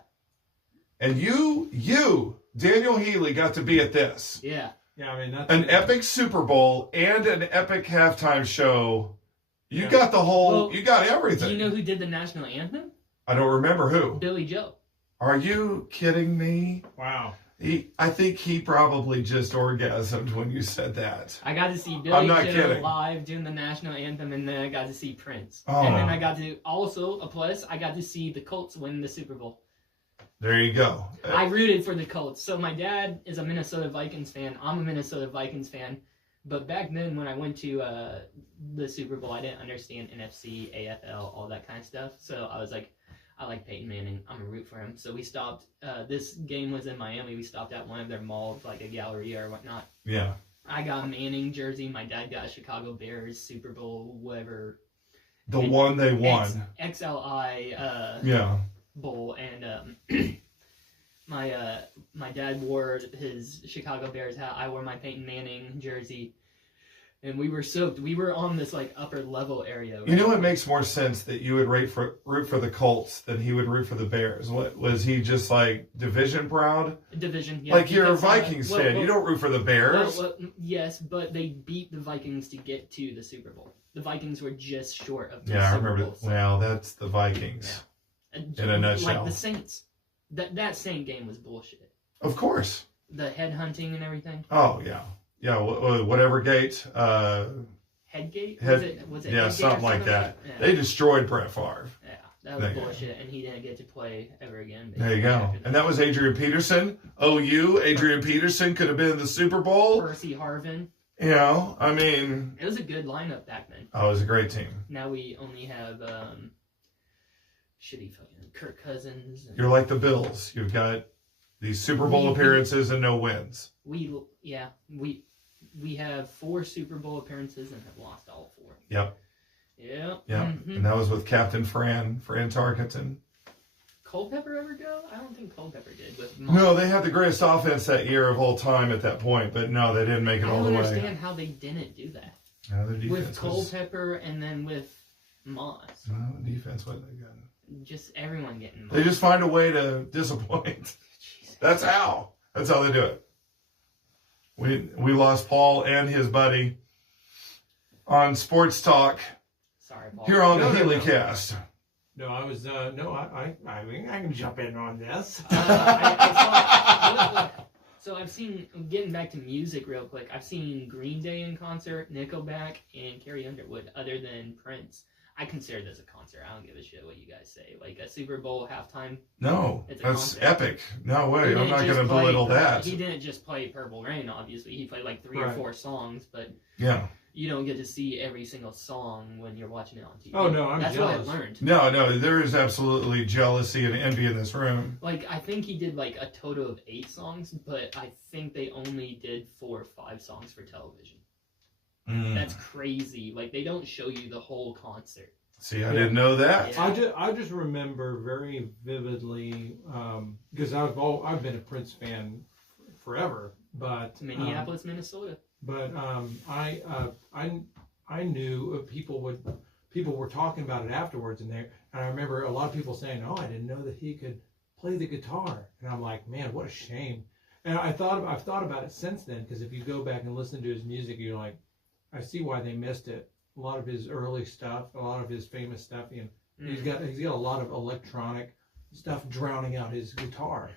And you, Daniel Heley, got to be at this. Yeah. Yeah, I mean, that's An epic Super Bowl and an epic halftime show. You got the whole, Well, you got everything. Do you know who did the national anthem? I don't remember who. Billy Joe. Are you kidding me? wow. I think he probably just orgasmed when you said that. I got to see I'm Billy not Joe kidding. live doing the national anthem, and then I got to see Prince. Oh. And then I got to, also, a plus, I got to see the Colts win the Super Bowl. There you go. I rooted for the Colts. So my dad is a Minnesota Vikings fan. I'm a Minnesota Vikings fan. But back then, when I went to the Super Bowl, I didn't understand NFC, AFL, all that kind of stuff. So I was like, I like Peyton Manning. I'm going to root for him. So we stopped. This game was in Miami. We stopped at one of their malls, like a Galleria or whatnot. Yeah. I got a Manning jersey. My dad got a Chicago Bears Super Bowl, whatever. The one they won. XLI Yeah. Bowl. And my dad wore his Chicago Bears hat. I wore my Peyton Manning jersey. And we were soaked. We were on this like upper level area. Right? You know, it makes more sense that you would root for the Colts than he would root for the Bears. What was he just like division proud? Division, yeah. Like you're a because, Vikings fan, you don't root for the Bears. Well, yes, but they beat the Vikings to get to the Super Bowl. The Vikings were just short of the Yeah, I Super remember. Bowl. So, Well, that's the Vikings. In a nutshell. Like the Saints. That Saint game was bullshit. Of course. The head hunting and everything. Oh yeah, yeah. Whatever gate. Headgate? Was it yeah, Headgate or something like that. Yeah. They destroyed Brett Favre. Yeah, that was bullshit, and he didn't get to play ever again. There you go. And that was Adrian Peterson. OU, Adrian Peterson could have been in the Super Bowl. Percy Harvin. You know, I mean, It was a good lineup back then. oh, it was a great team. Now we only have shitty fucking Kirk Cousins. And You're like the Bills. You've got these Super Bowl appearances and no wins. we have 4 Super Bowl appearances and have lost all 4. Yep. Yeah. Yep. Mm-hmm. And that was with Captain Fran Tarkenton. Culpepper ever go? I don't think Culpepper did. With No, they had the greatest offense that year of all time at that point, but no, they didn't make it I all don't the way. understand how they didn't do that. No, their defense With was, Culpepper and then with Moss. no, the defense wasn't that good. Just everyone getting Moss. They just find a way to disappoint. Jesus. That's how they do it. We lost Paul and his buddy on Sports Talk Sorry, Paul. here on the No. HeleyCast. No, I was, I mean, I can jump in on this. So I've seen, getting back to music real quick, I've seen Green Day in concert, Nickelback, and Carrie Underwood, other than Prince. I consider this a concert. I don't give a shit what you guys say. Like a Super Bowl halftime. No, It's a that's concert. epic. No way. He I'm didn't not just going to play- belittle that. He didn't just play Purple Rain, obviously. He played like 3 or Right. 4 songs, but Yeah. you don't get to see every single song when you're watching it on TV. Oh, no, I'm That's jealous. what I learned. No, there is absolutely jealousy and envy in this room. Like, I think he did like a total of 8 songs, but I think they only did 4 or 5 songs for television. Mm. That's crazy. Like, they don't show you the whole concert. See, I didn't know that. Yeah. I just remember very vividly because I've been a Prince fan forever, but Minneapolis, Minnesota. But I knew people were talking about it afterwards, and I remember a lot of people saying, "Oh, I didn't know that he could play the guitar," and I'm like, "Man, what a shame." And I've thought about it since then, because if you go back and listen to his music, you're like, I see why they missed it. A lot of his early stuff, a lot of his famous stuff, he's got a lot of electronic stuff drowning out his guitar.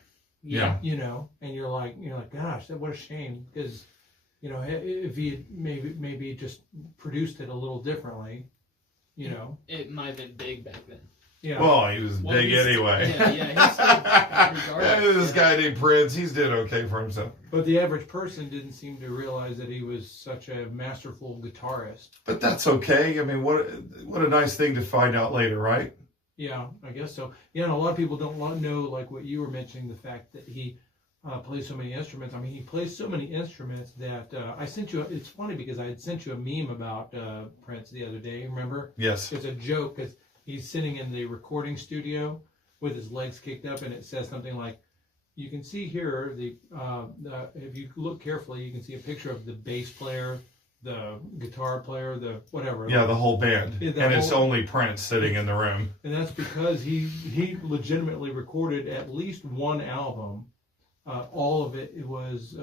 Yeah. You know, and you're like, gosh, what a shame, because you know, if he had maybe just produced it a little differently, you know. It might have been big back then. Yeah. Well, he was Well, big he's- anyway. he's still, regardless, This guy named Prince, he's did okay for himself. But the average person didn't seem to realize that he was such a masterful guitarist. But that's okay. I mean, what a nice thing to find out later, right? Yeah, I guess so. Yeah, and a lot of people don't want to know, like what you were mentioning, the fact that he plays so many instruments. I mean, he plays so many instruments that I sent you. It's funny because I had sent you a meme about Prince the other day. Remember? Yes. It's a joke because he's sitting in the recording studio with his legs kicked up, and it says something like, "You can see here the if you look carefully, you can see a picture of the bass player, the guitar player, the whatever." Yeah, the whole band. Yeah, the and it's whole- only Prince sitting in the room. And that's because he legitimately recorded at least one album. All of it was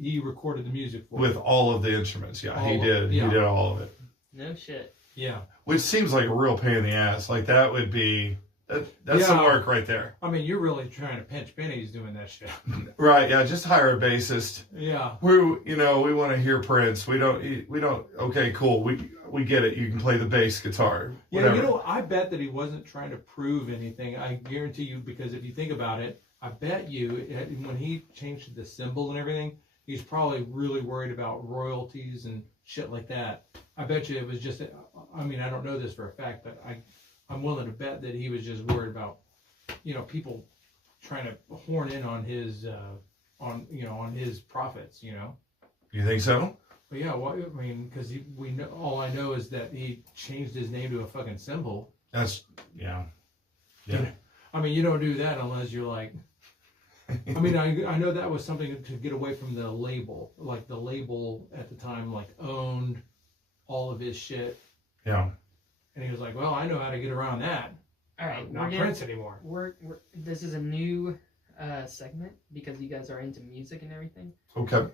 he recorded the music for. With all of the instruments. Yeah, he All of did. it, yeah. He did all of it. No shit. Yeah. Which seems like a real pain in the ass. Like that would be, that's some Yeah. work right there. I mean, you're really trying to pinch pennies doing that shit. Right, yeah, just hire a bassist. Yeah. We want to hear Prince. We don't, okay, cool. We get it. You can play the bass guitar. Yeah, Whatever. you know, I bet that he wasn't trying to prove anything. I guarantee you, because if you think about it, I bet you when he changed the symbol and everything, he's probably really worried about royalties and shit like that. I bet you it was just, I mean, I don't know this for a fact, but I'm willing to bet that he was just worried about, people trying to horn in on his, on his profits, You think so? But yeah, well, I mean, because we know, all I know is that he changed his name to a fucking symbol. That's, yeah. Yeah. I mean, you don't do that unless you're like, I mean, I know that was something to get away from the label. Like the label at the time, like owned all of his shit. Yeah. And he was like, well, I know how to get around that. All right, I'm not Prince anymore. This is a new segment because you guys are into music and everything. Okay.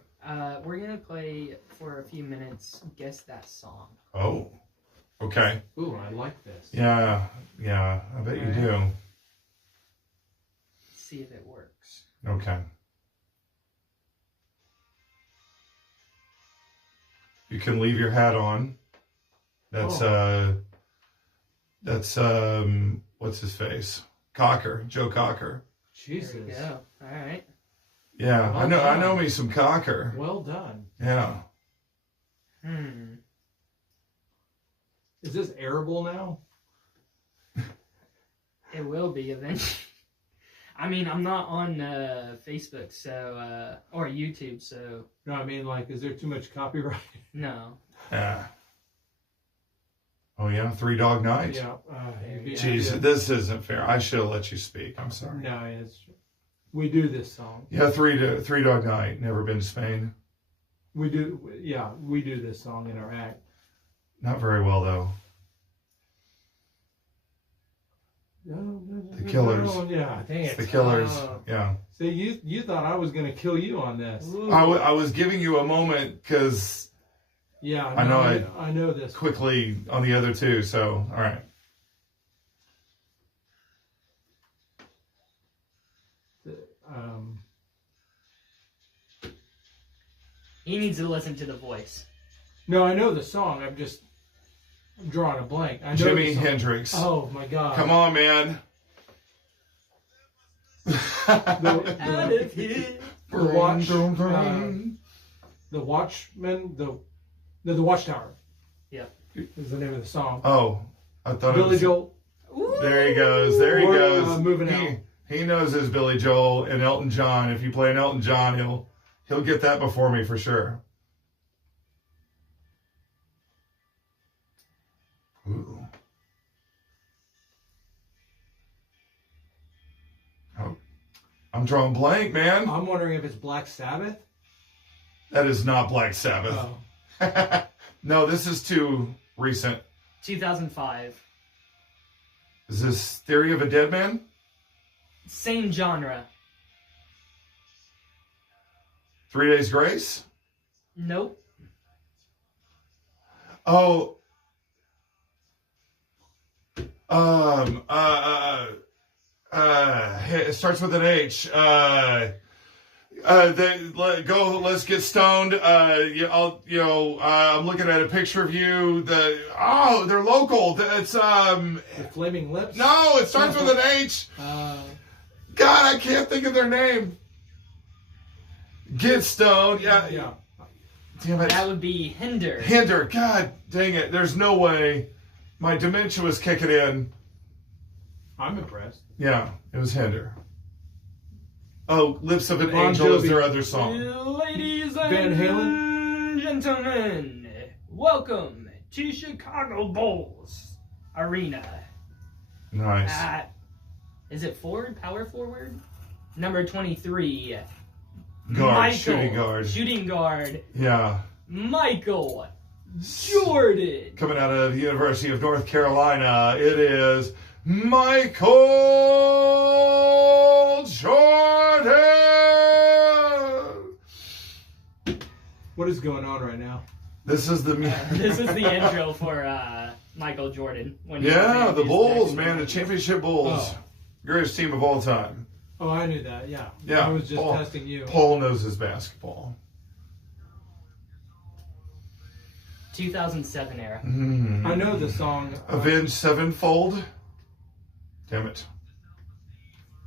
We're gonna play for a few minutes. Guess that song. Oh. Okay. Ooh, I like this. Yeah. I bet you do. See if it works. Okay. You can leave your hat on. That's what's his face? Cocker, Joe Cocker. Jesus. There we go. All right. Yeah, Well I know done. me some Cocker. Well done. Yeah. Is this airable now? It will be eventually. I mean, I'm not on Facebook, so or YouTube, so No, I mean, like, is there too much copyright? no. Yeah. Oh yeah, Three Dog Night. Yeah. Jeez, this isn't fair. I should have let you speak. I'm sorry. No, we do this song. Yeah, Three Dog Night. Never been to Spain. We do this song in our act. Not very well though. The Killers. Yeah, dang it. It's the Killers. Yeah. See, you thought I was gonna kill you on this. I was giving you a moment because Yeah, I know I know this. quickly on the other two. So all right. He needs to listen to the voice. No, I know the song. I'm just. I'm drawing a blank. I know Jimi the song. Hendrix. Oh my God. Come on, man. Out of here. The Watch, the Watchman, the Watchtower. Yeah. Is the name of the song. Oh, I thought it Billy was... Joel. There he goes. There he Or, goes. Moving Out. He knows his Billy Joel and Elton John. If you play an Elton John, he'll get that before me for sure. Ooh. Oh, I'm drawing blank, man. I'm wondering if it's Black Sabbath. That is not Black Sabbath. Oh. No, this is too recent. 2005. Is this Theory of a Dead Man? Same genre. 3 Days Grace? Nope. Oh. It starts with an H. Let's get stoned. I'm looking at a picture of you. They're local. It's The Flaming Lips. no, it starts with an H. God, I can't think of their name. Get stoned. Yeah. Yeah. Damn it. That would be Hinder. Hinder. God dang it. There's no way. My dementia was kicking in. I'm impressed. Yeah, it was Hinder. Oh, Lips of an Bon Angel is Jovi. their other song. Ladies Van and gentlemen, welcome to Chicago Bulls Arena. Nice. At, is it forward? Power forward? Number 23. Guard, shooting guard. Shooting guard. Yeah. Michael Jordan. Coming out of the University of North Carolina, it is Michael Jordan. What is going on right now? This is the This is the intro for Michael Jordan. When he yeah, made the his Bulls, next man, the championship Bulls, Oh. greatest team of all time. Oh, I knew that. Yeah. Yeah, I was just Paul. testing you. Paul knows his basketball. 2007 era. I know the song. Avenged Sevenfold. Damn it.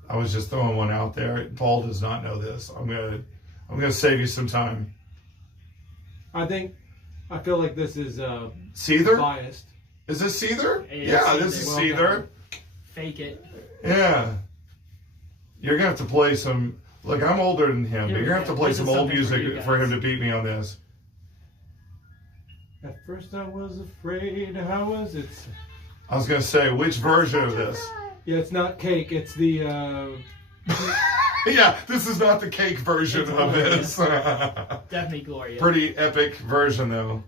I was just throwing one out there. Paul does not know this. I'm gonna save you some time. I feel like this is Seether? biased. Is this Seether? Yeah, Yeah, this is Well Seether. Fake it. Yeah. You're gonna have to play some. Look, I'm older than him, but Here we you're gonna have go. to play This some is old something for you music for him guys. to beat me on this. At first I was afraid. How was it? I was gonna say, which version of this? Yeah, it's not Cake. It's the. Yeah, this is not the Cake version It's of this. Definitely glorious. Pretty epic version though.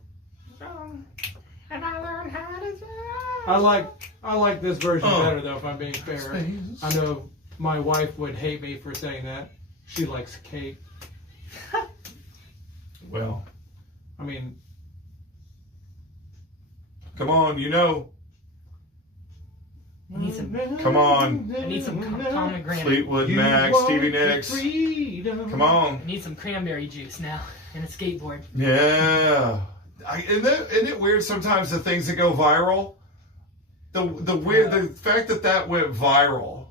And I learned how to I like this version Oh. better though. If I'm being fair, I know my wife would hate me for saying that. She likes Cake. Well, I mean, come on, you know. I need some. Come on. I need some pomegranate. Fleetwood You Mac, want Stevie the Nicks. freedom. Come on. I need some cranberry juice now and a skateboard. Yeah. Isn't it weird sometimes the things that go viral? The fact that went viral,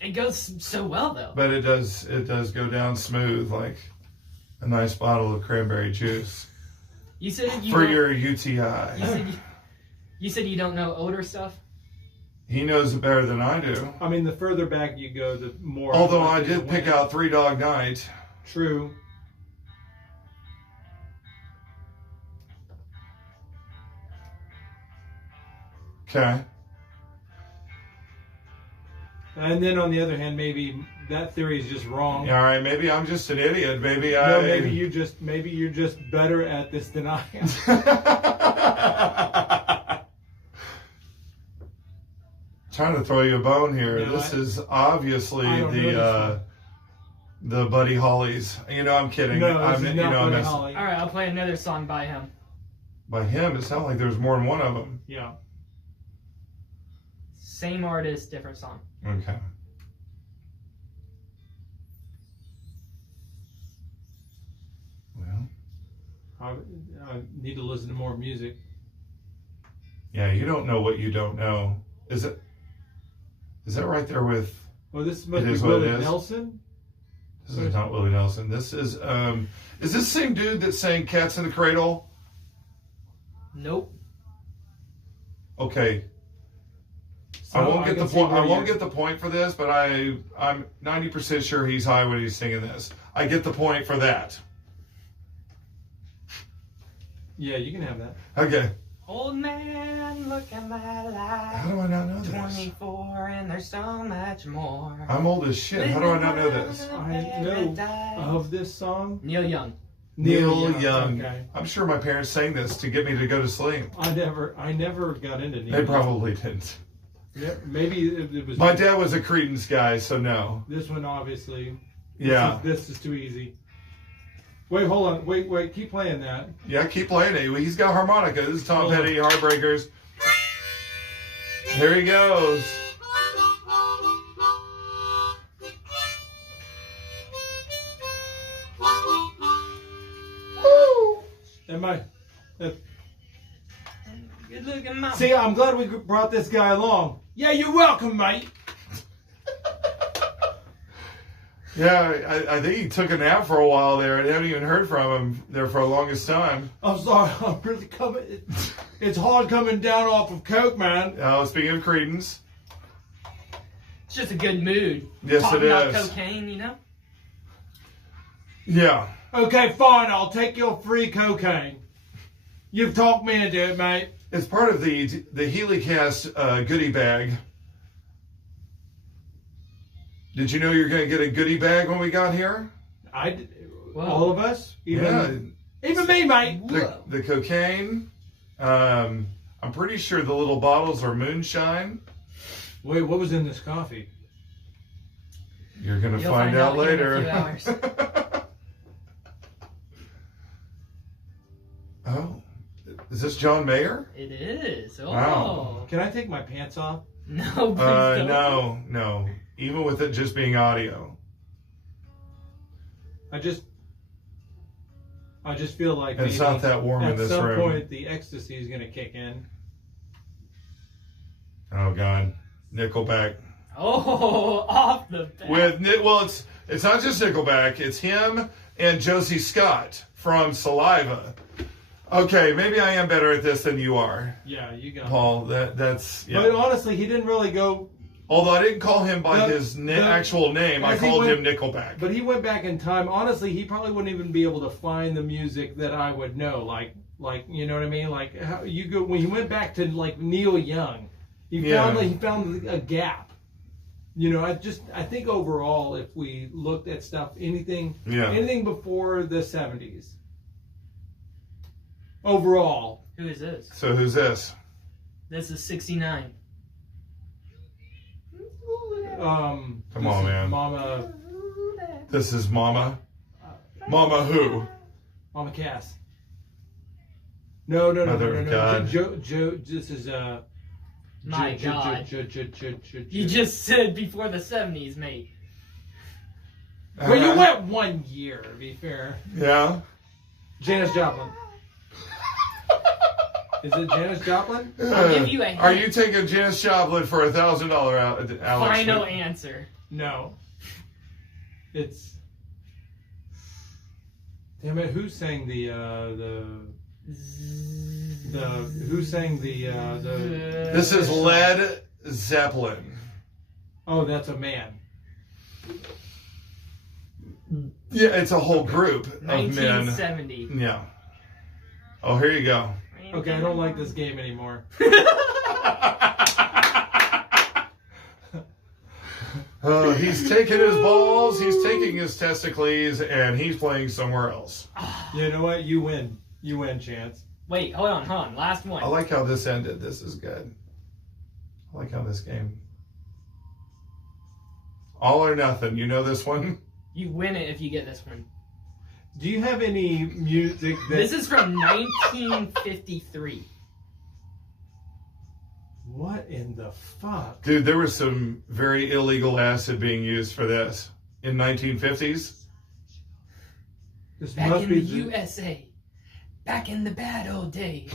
It goes so well though. but it does go down smooth like a nice bottle of cranberry juice You said you for don't- your UTI. You said you don't know odor stuff. He knows it better than I do. I mean, the further back you go, the more. Although I likely to did pick win. out Three Dog Night. True. Okay. And then on the other hand, maybe that theory is just wrong. All right. Maybe I'm just an idiot. Maybe No, maybe you're just better at this than I am. Trying to throw you a bone here. No, This is obviously I don't know the Buddy Hollies. You know, I'm kidding. No, I'm, this is you not know, I'm Buddy messing- Holly. All right, I'll play another song by him. By him, it sounded like there was more than one of them. Yeah. Same artist, different song. Okay. Well, I need to listen to more music. Yeah, you don't know what you don't know. Is that right there with... Oh, this must It be is what it Willie is. Nelson? This is not Willie Nelson. This is this the same dude that sang Cats in the Cradle? Nope. Okay. So I won't get can the see point. where I won't you're- get the point for this, but I'm 90% sure he's high when he's singing this. I get the point for that. Yeah, you can have that. Okay. Old man, look at my How life. do I not know this? 24 and there's so much more. I'm old as shit. How do I not know this? I know of this song. Neil Young. Neil Young. Okay. I'm sure my parents sang this to get me to go to sleep. I never got into Neil They Young. probably didn't. Yeah, maybe it was. My dad was a Creedence guy, so no. This one, obviously. Yeah. This is too easy. Wait, hold on. Wait. Keep playing that. Yeah, keep playing it. He's got harmonica. This is Tom Hold on. Petty, Heartbreakers. Here he goes. Am I? Good looking mom. See, I'm glad we brought this guy along. Yeah, you're welcome, mate. Yeah, I think he took a nap for a while there. I haven't even heard from him there for the longest time. I'm sorry. I'm really coming. It's hard coming down off of coke, man. Speaking of Creedence, It's just a good mood. Yes, Talking it about is. cocaine, you know? yeah. Okay, fine. I'll take your free cocaine. You've talked me into it, mate. It's part of the Heley Cast goodie bag. Did you know you're going to get a goodie bag when we got here? Whoa. All of us, even me, mate. The cocaine. I'm pretty sure the little bottles are moonshine. Wait, what was in this coffee? You're going to You'll find out here in a later. few hours. Oh, is this John Mayer? It is. Oh. Wow. Can I take my pants off? No, please don't. No. Even with it just being audio. I just feel like It's maybe not that warm in this at some room. point the ecstasy is gonna kick in. Oh God, Nickelback. Oh, off the bat. It's not just Nickelback. It's him and Josie Scott from Saliva. Okay, maybe I am better at this than you are, Yeah, you got it. Paul. That's yeah. But honestly, he didn't really go. Although I didn't call him by his the- actual name, I as he called went- him Nickelback. But he went back in time. Honestly, he probably wouldn't even be able to find the music that I would know. Like you know what I mean? Like how you go when he went back to like Neil Young, he found a gap. You know, I think overall, if we looked at stuff, anything before the 70s, overall. Who is this? So who's this? This is 69. Come This on, is man. Mama This is Mama. Mama who? Cass. No. Mother of God. Joe. This is My God. You You just said before the 70s, mate. Well, you went 1 year, to be fair. Yeah. Janis Joplin. Is it Janis Joplin? I'll give you a Are hint. you taking Janis Joplin for $1,000, Alex? Final answer. No. It's. Damn it! Who sang the who sang the This is Led Zeppelin. Oh, that's a man. Yeah, it's a whole group of men. 1970. Yeah. Oh, here you go. Okay, I don't like this game anymore. He's taking his balls, he's taking his testicles, and he's playing somewhere else. You know what? You win. You win, Chance. Wait, hold on. Last one. I like how this ended. This is good. I like how this game. All or nothing. You know this one? You win it if you get this one. Do you have any music that... This is from 1953. What in the fuck? Dude, there was some very illegal acid being used for this in 1950s. This Back must in be the USA. Back in the bad old days.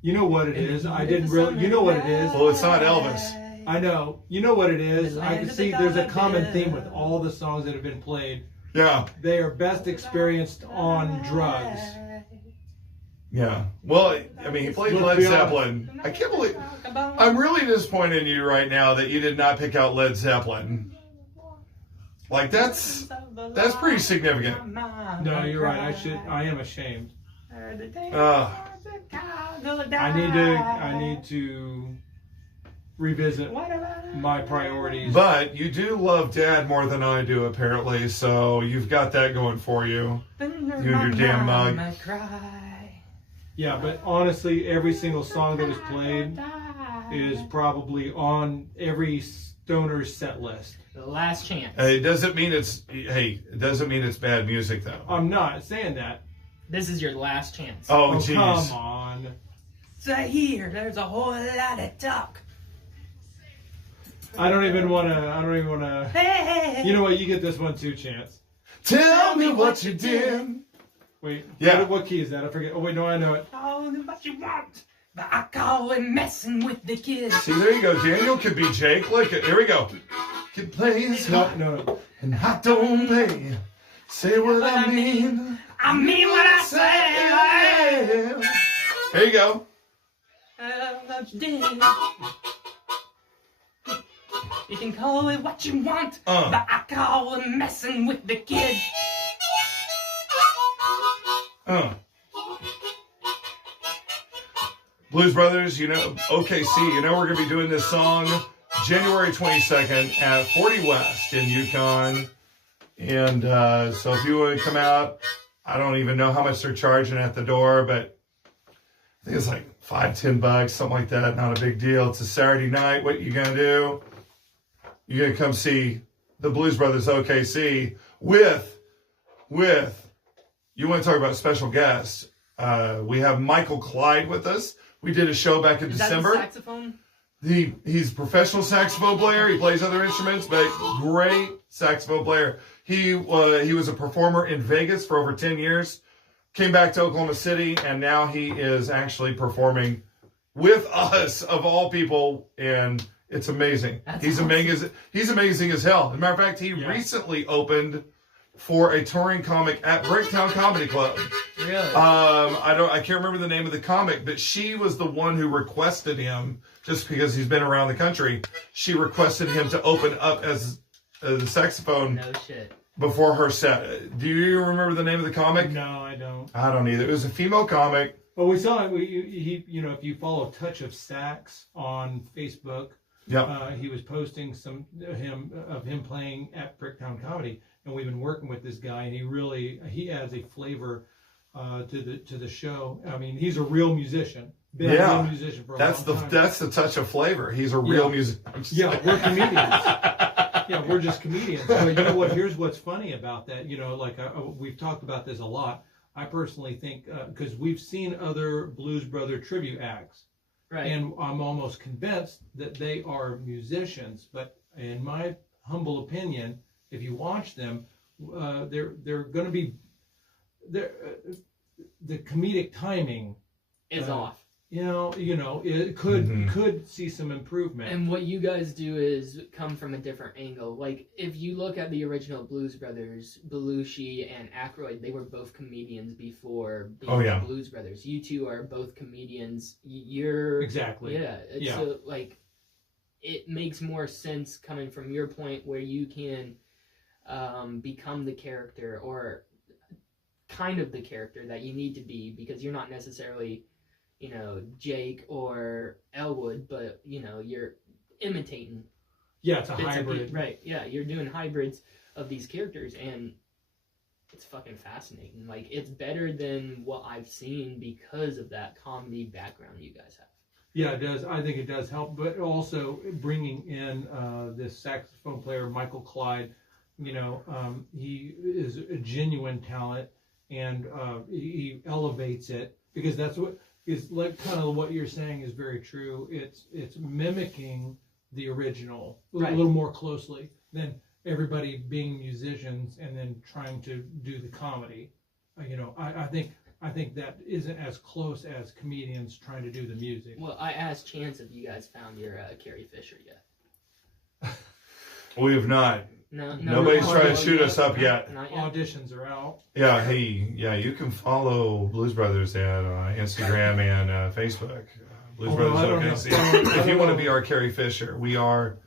You know what it is. I didn't really. You know what it is. Well, it's not Elvis. I know. You know what it is. I can see there's a common theme with all the songs that have been played. Yeah. They are best experienced on drugs. Yeah. Well, I mean, he played Led Zeppelin. I can't believe. I'm really disappointed in you right now that you did not pick out Led Zeppelin. Like that's pretty significant. No, you're right. I am ashamed. Uh, I need to revisit my priorities. but you do love Dad more than I do, apparently. So you've got that going for you. You and your damn mug. Yeah, but honestly, every single song that was played is probably on every stoner's set list. The last chance. It doesn't mean it's bad music though. I'm not saying that. This is your last chance. Oh, Oh, jeez. come on. So here, there's a whole lot of talk. I don't even want to. Hey. You know what? You get this one too, Chance. Tell me what you did. Wait. Yeah. What key is that? I forget. Oh, wait, no, I know it. Call it what you want, but I call it messing with the kids. See, there you go. Daniel could be Jake. Look, here we go. Can play his No, heart no. and I don't pay. Say what I mean. I mean what I say. There you go. What you did. You can call it what you want, but I call it messing with the kids. Blues Brothers, you know, OKC, you know we're going to be doing this song January 22nd at 40 West in Yukon. And so if you want to come out, I don't even know how much they're charging at the door, but I think it's like $5-10, something like that. Not a big deal. It's a Saturday night. What you going to do? You're going to come see the Blues Brothers OKC with, you want to talk about special guests. We have Michael Clyde with us. We did a show back in December. That the saxophone? He's a professional saxophone player. He plays other instruments, but great saxophone player. He was a performer in Vegas for over 10 years. Came back to Oklahoma City, and now he is actually performing with us, of all people, and it's amazing. He's amazing. He's amazing as hell. As a matter of fact, he recently opened for a touring comic at Bricktown Comedy Club. Really? I can't remember the name of the comic, but she was the one who requested him, just because he's been around the country. She requested him to open up as the saxophone. No shit. Before her set. Do you remember the name of the comic? No, I don't. I don't either. It was a female comic. Well, we saw it. If you follow Touch of Sax on Facebook, he was posting some of him playing at Bricktown Comedy, and we've been working with this guy, and he adds a flavor to the show. I mean, he's a real musician. Been a real musician for a long time. That's the touch of flavor. He's a real musician. Yeah, we're comedians. Yeah, we're just comedians. But you know what? Here's what's funny about that. You know, like we've talked about this a lot. I personally think because we've seen other Blues Brother tribute acts, right? And I'm almost convinced that they are musicians. But in my humble opinion, if you watch them, they're going to be the comedic timing is off. You know, it could see some improvement. And what you guys do is come from a different angle. Like, if you look at the original Blues Brothers, Belushi and Aykroyd, they were both comedians before being the Blues Brothers. You two are both comedians. You're... Exactly. Yeah. So, like, it makes more sense coming from your point where you can become the character, or kind of the character that you need to be, because you're not necessarily... Jake or Elwood, but, you're imitating. Yeah, it's a hybrid. Right, yeah, you're doing hybrids of these characters, and it's fucking fascinating. Like, it's better than what I've seen because of that comedy background you guys have. Yeah, it does. I think it does help, but also bringing in this saxophone player, Michael Clyde, he is a genuine talent, and he elevates it, because that's what... is like kind of what you're saying is very true. It's mimicking the original a little more closely than everybody being musicians and then trying to do the comedy. I think I think that isn't as close as comedians trying to do the music. Well, I asked Chance if you guys found your Carrie Fisher yet. We have not. No, Nobody's no, trying no, to shoot us up no, yet. Not yet. Auditions are out. Yeah, hey, yeah, you can follow Blues Brothers at Instagram and Facebook. Blues Although I Brothers don't OKC. know. If you want to be our Carrie Fisher, we are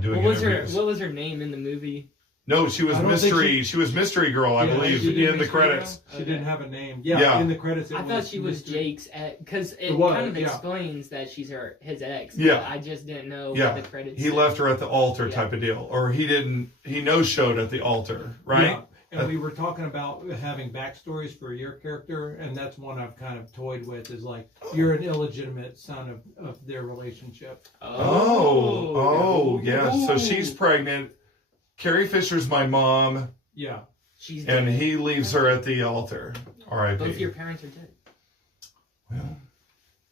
doing interviews. What was her name in the movie? No, she was I don't mystery. think She was mystery girl, I Yeah, believe, she did in the Mystery Girl? credits. She Okay. didn't have a name. Yeah. Yeah, in the credits. I thought she was Jake's ex, because it It was, kind of yeah. explains that she's his ex. Yeah. But I just didn't know Yeah. what the credits He said. left her at the altar Yeah. type of deal, or he didn't. He no-showed at the altar, right? Yeah. And we were talking about having backstories for your character, and that's one I've kind of toyed with. Is like you're an illegitimate son of their relationship. Oh, yeah. So Ooh. she's pregnant. Carrie Fisher's my mom, Yeah. She's and dead. he leaves her at the altar. R.I.P. Both your parents are dead. Well,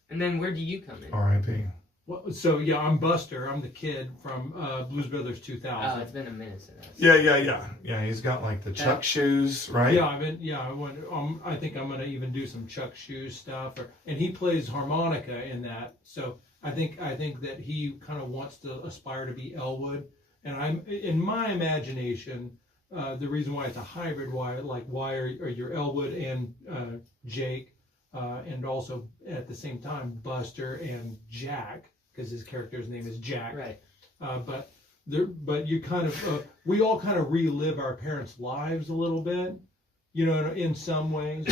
And then where do you come in? R.I.P. Well, so yeah, I'm Buster. I'm the kid from Blues Brothers Oh, 2000. it's been a minute since. Yeah. He's got like the Chuck shoes, right? I think I'm gonna even do some Chuck Shoes stuff, and he plays harmonica in that. So I think that he kind of wants to aspire to be Elwood, and I'm in my imagination. The reason why it's a hybrid, why are you Elwood and Jake, and also at the same time Buster and Jack, because his character's name is Jack. Right. But you kind of we all kind of relive our parents' lives a little bit, in some ways.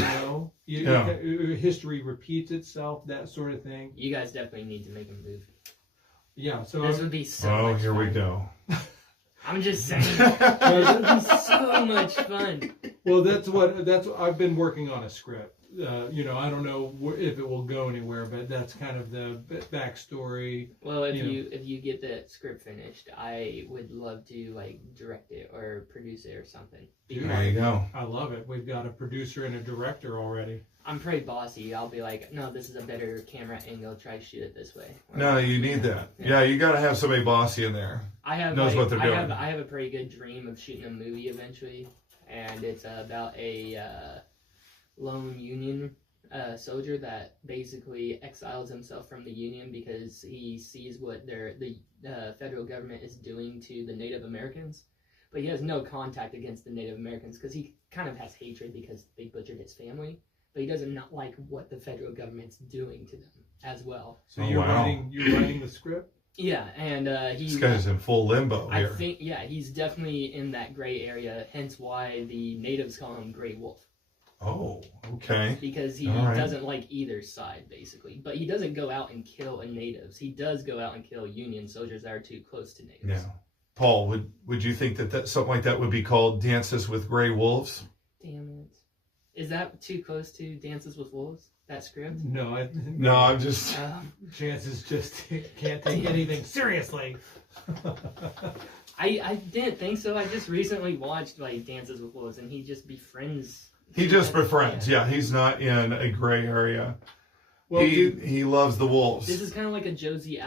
History repeats itself, that sort of thing. You guys definitely need to make a movie. Yeah. So This would be so Oh, much here fun. we go. I'm just saying. It would be so much fun. well, that's what I've been working on a script. I don't know if it will go anywhere, but that's kind of the backstory. Well, if you get the script finished, I would love to direct it or produce it or something. There you go. I love it. We've got a producer and a director already. I'm pretty bossy. I'll be like, no, this is a better camera angle. Try to shoot it this way. Or, No, you need that. Yeah, you got to have somebody bossy in there. I have knows what they're doing. I have a pretty good dream of shooting a movie eventually, and it's about a lone Union soldier that basically exiles himself from the Union because he sees what the federal government is doing to the Native Americans, but he has no contact against the Native Americans because he kind of has hatred because they butchered his family, but he doesn't not like what the federal government's doing to them as well. So Oh, you're wow. writing the script. Yeah, and This guy's in full limbo I here. think, yeah, he's definitely in that gray area, hence why the natives call him Grey Wolf. Oh, okay. Because he All right. doesn't like either side, basically. But he doesn't go out and kill natives. He does go out and kill Union soldiers that are too close to natives. Yeah. Paul, would you think that something like that would be called Dances with Gray Wolves? Damn it. Is that too close to Dances with Wolves? That script? No, No, I'm just... Chances just can't take anything seriously. I didn't think so. I just recently watched Dances with Wolves, and he just befriends. He just befriends. Yeah, he's not in a gray area. Well, he loves the wolves. This is kind of like a Josie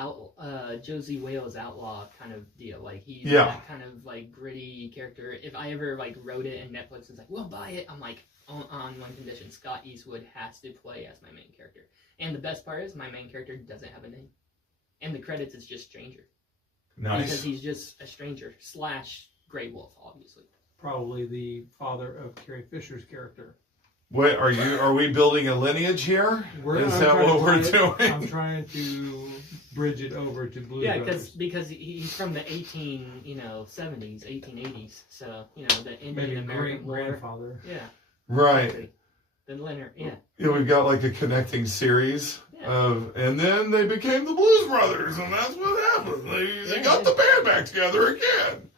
Wales outlaw kind of deal. He's Yeah. that kind of gritty character. If I ever wrote it and Netflix was like, "We'll buy it," I'm like, on one condition: Scott Eastwood has to play as my main character. And the best part is, my main character doesn't have a name, and the credits is just stranger because Nice. he's just a stranger / Grey Wolf, obviously. probably the father of Carrie Fisher's character. Wait, are we building a lineage here? Is I'm that trying what to we're tie it- I'm doing? trying to bridge it over to Blue Yeah, Brothers. because he's from the 1870s, 1880s. So the Indian Maybe American War. grandfather. Yeah. Right. Exactly. The Leonard. Yeah. Yeah, we've got a connecting series Yeah. and then they became the Blues Brothers, and that's what happened. They got the band back together again.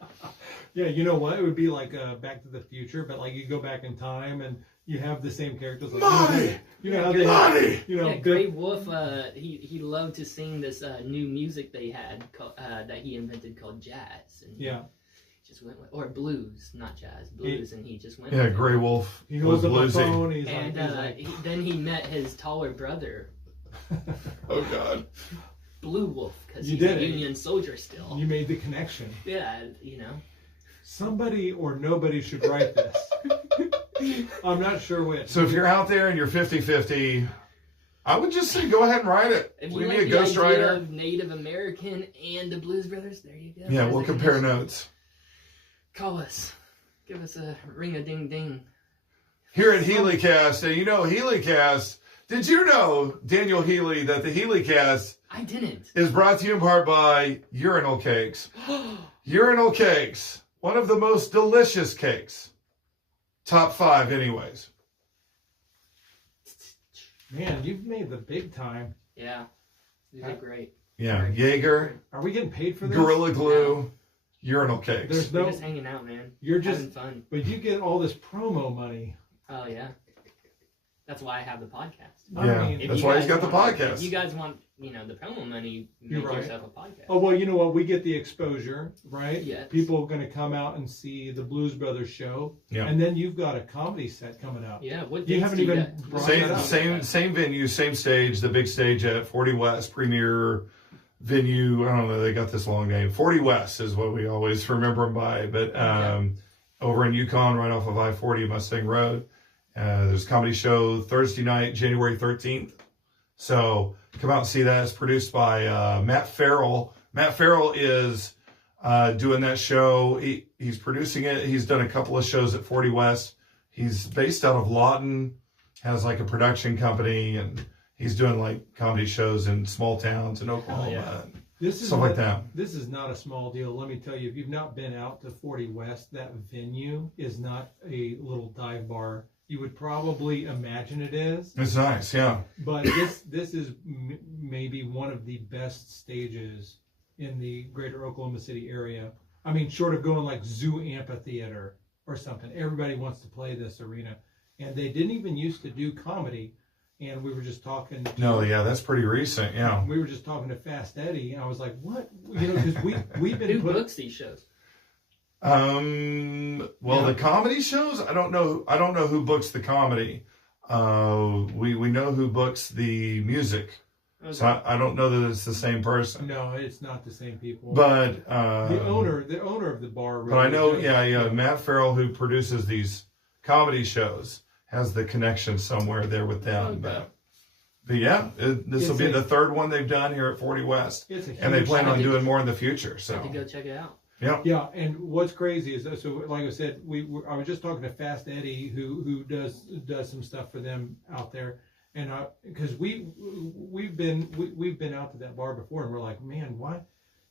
Yeah, you know what? It would be like Back to the Future, but you go back in time and you have the same characters. Marty! You know how they, Marty! Yeah, Grey Wolf. He loved to sing this new music they had that he invented called jazz. And Yeah. he just went with, or blues, not jazz, blues, and he just went. Yeah, with it. Grey Wolf He was holds up a bluesy. phone. He's And then he met his taller brother, Oh, God. Blue Wolf, because You he's did a it. Union soldier still. You made the connection. Yeah, Somebody or nobody should write this. I'm not sure which. So if you're out there and you're 50-50, I would just say go ahead and write it. If We you need like a the Ghost idea Rider. of Native American and the Blues Brothers, there you go. Yeah, There's we'll a compare connection. notes. Call us. Give us a ring-a-ding-ding. Here at HeleyCast, and you know HeleyCast, did you know, Daniel Heley, that the HeleyCast I didn't. is brought to you in part by Urinal Cakes. Urinal Cakes, one of the most delicious cakes. Top 5 anyways. Man, you've made the big time. Yeah. These are great. Yeah, Jaeger, Are we getting paid for this? Gorilla Glue, Urinal Cakes. There's We're no, just hanging out, man. you're just, Having fun. but you get all this promo money. Oh, yeah. That's why I have the podcast. Yeah, I mean, If that's you why he's guys got the want- podcast. If you guys want, you know, the promo money, You're make right. yourself a podcast. Oh, well, you know what? We get the exposure, right? Yes. People are going to come out and see the Blues Brothers show. Yeah. And then you've got a comedy set coming up. Yeah, what You dates haven't do even got? brought Same, that up. same venue, same stage, the big stage at 40 West, premier venue. I don't know, they got this long name. 40 West is what we always remember them by. But over in Yukon, right off of I-40 Mustang Road, there's a comedy show Thursday night, January 13th. So come out and see that. It's produced by Matt Farrell. Matt Farrell is doing that show. He's producing it. He's done a couple of shows at 40 West. He's based out of Lawton, has like a production company, and he's doing like comedy shows in small towns in Oklahoma. and This is stuff not, like that. This is not a small deal. Let me tell you, if you've not been out to 40 West, that venue is not a little dive bar. You would probably imagine it is, It's nice, yeah. but this is maybe one of the best stages in the greater Oklahoma City area. I mean, short of going like Zoo Amphitheater or something. Everybody wants to play this arena. And they didn't even used to do comedy. And we were just talking. No, yeah, that's pretty recent, yeah. We were just talking to Fast Eddie, and I was like, "What?" You know, because we've been Who books these shows? Well, the comedy shows, I don't know who books the comedy. We know who books the music. Okay. So I don't know that it's the same person. No, it's not the same people. But the owner of the bar. Really but I know, does. yeah, Matt Farrell, who produces these comedy shows, has the connection somewhere there with them. Okay. But yeah, this will be the third one they've done here at 40 West, It's a and they huge plan on thing. doing more in the future. I So have to go check it out. yeah, Yeah, and what's crazy is so like I said, I was just talking to Fast Eddie who does some stuff for them out there, and because we've been out to that bar before, and we're like, man, why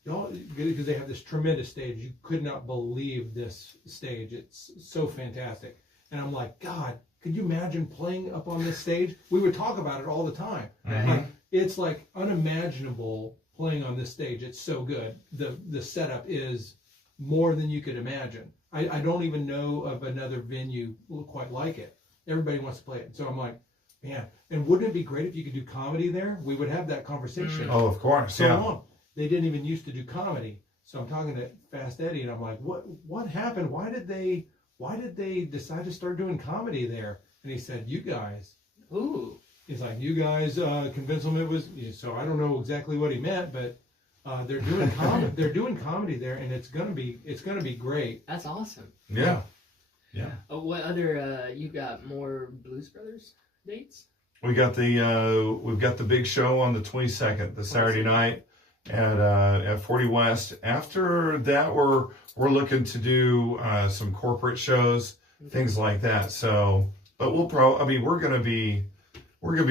y'all? Because they have this tremendous stage. You could not believe this stage. It's so fantastic, and I'm like, God, could you imagine playing up on this stage? We would talk about it all the time. Mhm. Like, it's like unimaginable playing on this stage. It's so good. The setup is more than you could imagine. I don't even know of another venue quite like it. Everybody wants to play it. So I'm like, man, and wouldn't it be great if you could do comedy there? We would have that conversation. oh, of course, So yeah. long. They didn't even used to do comedy. So I'm talking to Fast Eddie, and I'm like, what happened? Why did they decide to start doing comedy there? And he said, you guys. Ooh. He's like, you guys convinced him it was. So I don't know exactly what he meant, but they're doing comedy. They're doing comedy there, and it's gonna be great. That's awesome. Yeah. What other, you got more Blues Brothers dates? We've got the big show on the 22nd, the Saturday night at 40 West. After that, we're looking to do some corporate shows, things like that. So, but we're gonna be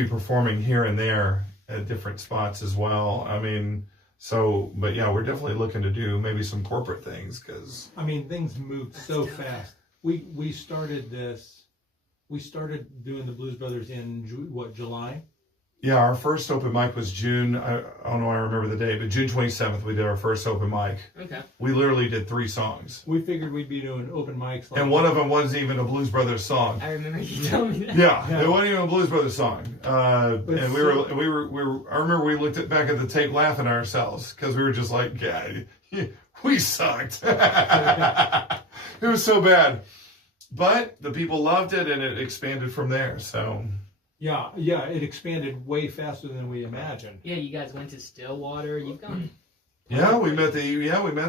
performing here and there at different spots as well. I mean, so, but yeah, we're definitely looking to do maybe some corporate things because I mean, things moved so fast. We started doing the Blues Brothers in July? yeah, our first open mic was June. I don't know, I remember the day, but June 27th we did our first open mic. Okay. We literally did 3 songs. We figured we'd be doing open mics. Like And one of them wasn't even a Blues Brothers song. I remember you telling me that. Yeah, it wasn't even a Blues Brothers song. And we were. I remember we looked back at the tape laughing at ourselves because we were just like, yeah, we sucked. It was so bad, but the people loved it and it expanded from there. So Yeah, it expanded way faster than we imagined. Yeah, you guys went to Stillwater. You've gone. yeah, we met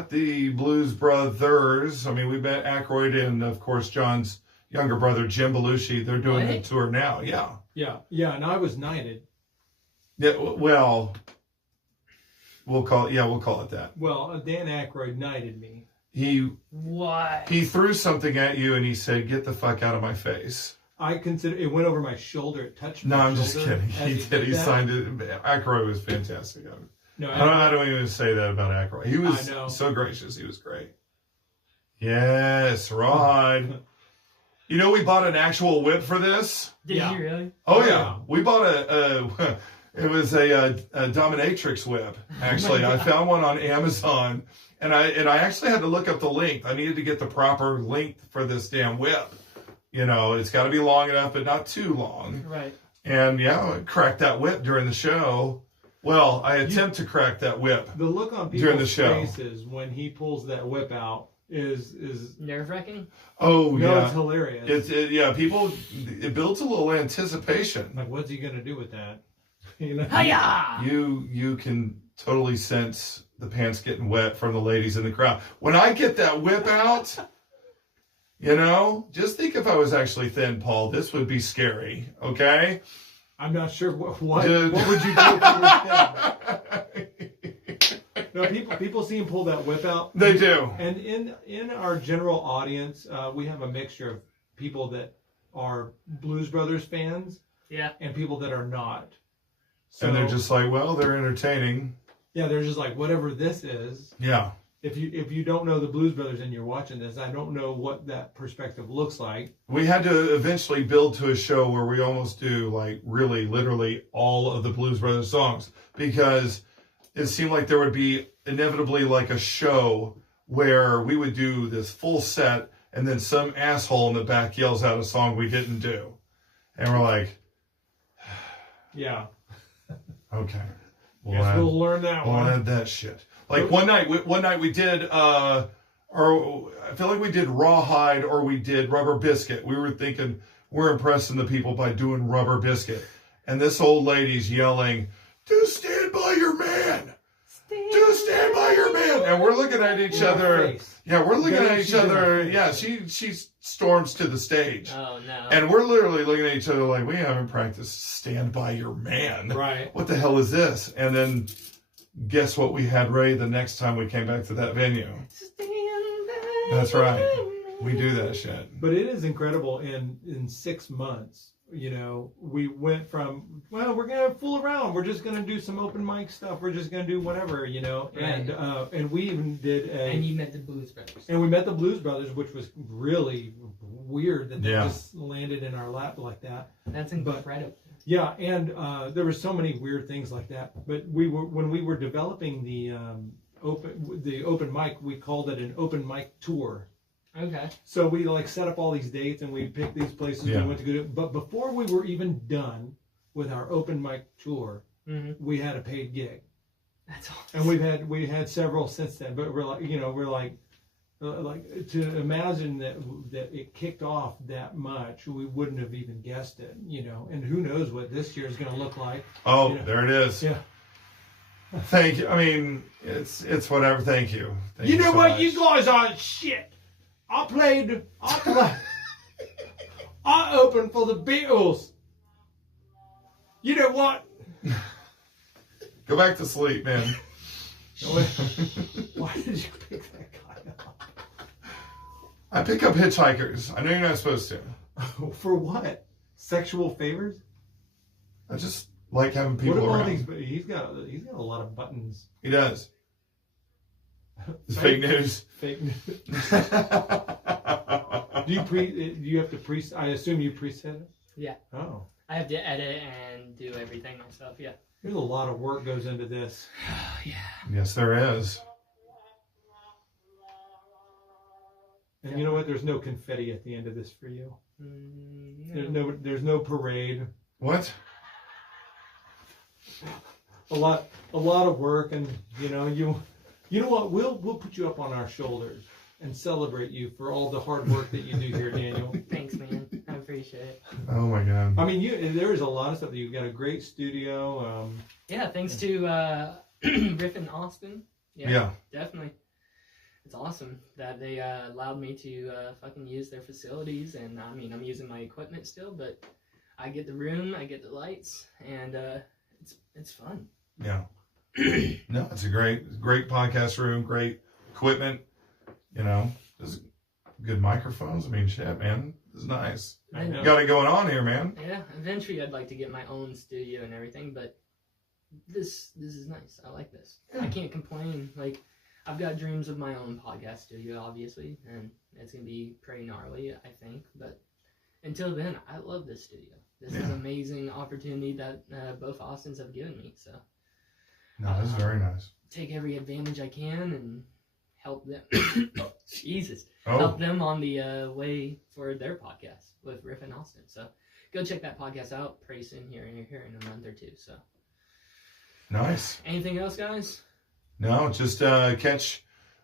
the Blues Brothers. I mean, we met Aykroyd and of course John's younger brother, Jim Belushi. They're doing the What? tour now. Yeah. Yeah, and I was knighted. Yeah, well, we'll call it that. Well, Dan Aykroyd knighted me. What? He threw something at you and he said, "Get the fuck out of my face." I consider it went over my shoulder. It touched my No, shoulder. I'm just kidding. He did. He that. signed it. Aykroyd was fantastic. No, I don't even say that about Aykroyd. He was I know. so gracious. He was great. Yes, Rod. You know, we bought an actual whip for this. Did Yeah. you really? Oh Oh, yeah, yeah. we bought it was a dominatrix whip. Actually, I found one on Amazon, and I actually had to look up the length. I needed to get the proper length for this damn whip. You know, it's got to be long enough, but not too long. Right. And yeah, I cracked that whip during the show. Well, I attempt to crack that whip. The look on During the people's show. faces when he pulls that whip out is Nerve-wracking? Oh no, yeah, it's hilarious. people. It builds a little anticipation. Like, what's he gonna do with that? You know? Hiya! You can totally sense the pants getting wet from the ladies in the crowd. When I get that whip out, you know, just think if I was actually thin, Paul, this would be scary. Okay. I'm not sure what Dude. would you do if you were thin? No, people see him pull that whip out. They do. And in our general audience, we have a mixture of people that are Blues Brothers fans Yeah. and people that are not. So, And they're just like, well, they're entertaining. yeah, they're just like, whatever this is. Yeah. If you don't know the Blues Brothers and you're watching this, I don't know what that perspective looks like. We had to eventually build to a show where we almost do like really, literally all of the Blues Brothers songs, because it seemed like there would be inevitably like a show where we would do this full set and then some asshole in the back yells out a song we didn't do. And we're like, Yeah. okay. Guess we'll learn that We'll one. add that shit. Like one night we did, or I feel like we did Rawhide or we did Rubber Biscuit. We were thinking we're impressing the people by doing Rubber Biscuit. And this old lady's yelling, "Do stand by your man! Do stand by your man!" And we're looking at each other. Yeah, we're looking at each other. Yeah, she storms to the stage. Oh, no. And we're literally looking at each other like, we haven't practiced Stand By Your Man. Right. What the hell is this? And then guess what we had ready the next time we came back to that venue? That's right. We do that shit. But it is incredible. In 6 months, you know, we went from, well, we're gonna fool around. We're just gonna do some open mic stuff. We're just gonna do whatever, you know. Right. And we even did And you met the Blues Brothers. and we met the Blues Brothers, which was really weird that they Yeah. just landed in our lap like that. That's incredible. Yeah, and there were so many weird things like that. But when we were developing the open mic, we called it an open mic tour. Okay. So we like set up all these dates and we picked these places Yeah. we went to go to. But before we were even done with our open mic tour, Mm-hmm. we had a paid gig, That's awesome. and we had several since then. But we're like to imagine that it kicked off that much, we wouldn't have even guessed it, you know. And who knows what this year is going to look like? Oh, You know. there it is. Yeah. Thank you. I mean, it's whatever. Thank you. Thank You know so what? much. You guys aren't shit. I opened for the Beatles. You know what? Go back to sleep, man. Why did you pick that guy up? I pick up hitchhikers. I know you're not supposed to. For what? Sexual favors? I just like having What people about around. these? He's got a lot of buttons. He does. It's fake news. Fake news. Do you have to pre? I assume you preset it. Yeah. Oh, I have to edit and do everything myself. Yeah. there's a lot of work goes into this. Yeah. Yes, there is. And you know what? There's no confetti at the end of this for you. No. There's no parade. What? A lot of work, and you know what? We'll put you up on our shoulders and celebrate you for all the hard work that you do here, Daniel. Thanks, man. I appreciate it. Oh my God. I mean, there is a lot of stuff that you've got a great studio. Yeah, thanks to Riff and Austin. Yeah, Yeah. definitely. it's awesome that they allowed me to fucking use their facilities, and I mean, I'm using my equipment still, but I get the room, I get the lights, and it's fun. Yeah. No, it's a great podcast room, great equipment. You know, there's good microphones. I mean, shit, man, it's nice. I know. You got it going on here, man. Yeah, eventually I'd like to get my own studio and everything, but this is nice. I like this. Yeah. I can't complain. Like, I've got dreams of my own podcast studio, obviously, and it's gonna be pretty gnarly, I think. But until then, I love this studio. This is an amazing opportunity that both Austins have given me. So, No, this is very nice. take every advantage I can and help them. Jesus, Oh, help them on the way for their podcast with Riff and Austin. So, go check that podcast out pretty soon here in a month or two. So, nice. anything else, guys? No, just catch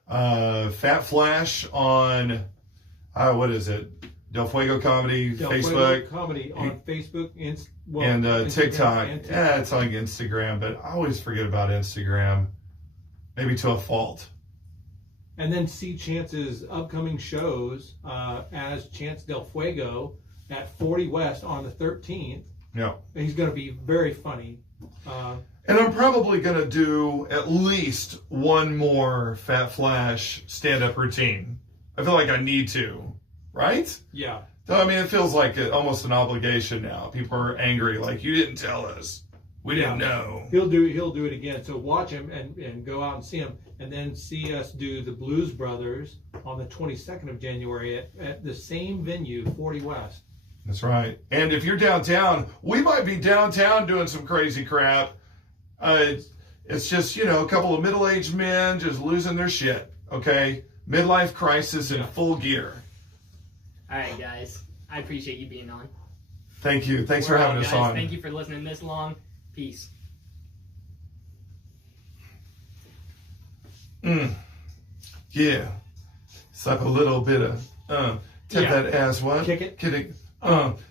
Fat Flash on what is it? Del Fuego Comedy, Del Facebook, Fuego Comedy on Facebook and Instagram TikTok. and TikTok. Yeah, it's on Instagram, but I always forget about Instagram, maybe to a fault. And then see Chance's upcoming shows as Chance Del Fuego at 40 West on the 13th. Yeah. He's going to be very funny. And I'm probably going to do at least one more Fat Flash stand-up routine. I feel like I need to, right? Yeah. So, I mean, it feels like almost an obligation now. People are angry, like, you didn't tell us. We didn't know. He'll do it again. So watch him and go out and see him, and then see us do the Blues Brothers on the 22nd of January at the same venue, 40 West. That's right. And if you're downtown, we might be downtown doing some crazy crap. It's just, you know, a couple of middle-aged men just losing their shit, okay? Midlife crisis in full gear. All right, guys. I appreciate you being on. Thank you. Thanks for We're having out, us guys. on. Thank you for listening this long. Peace. Yeah. Slap a little bit of, tap that ass, what? Kick it. Kick it.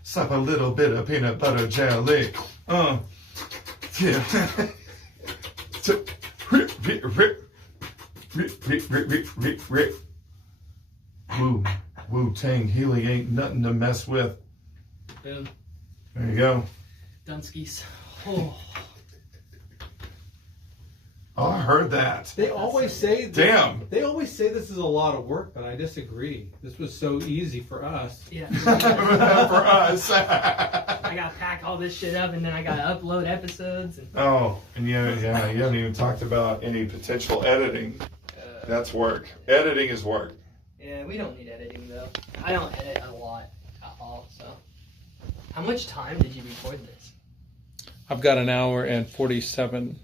Slap a little bit of peanut butter jelly. Yeah. Rip. Wu-Tang Heley ain't nothing to mess with. Boom. There you go. Dunskies. Oh. Oh, I heard that. They always say Damn. They always say this is a lot of work, but I disagree. This was so easy for us. Yeah. For us. I gotta pack all this shit up, and then I gotta upload episodes. And... Oh, and you haven't even talked about any potential editing. That's work. Editing is work. Yeah, we don't need editing though. I don't edit a lot at all. So, how much time did you record this? I've got an hour and 47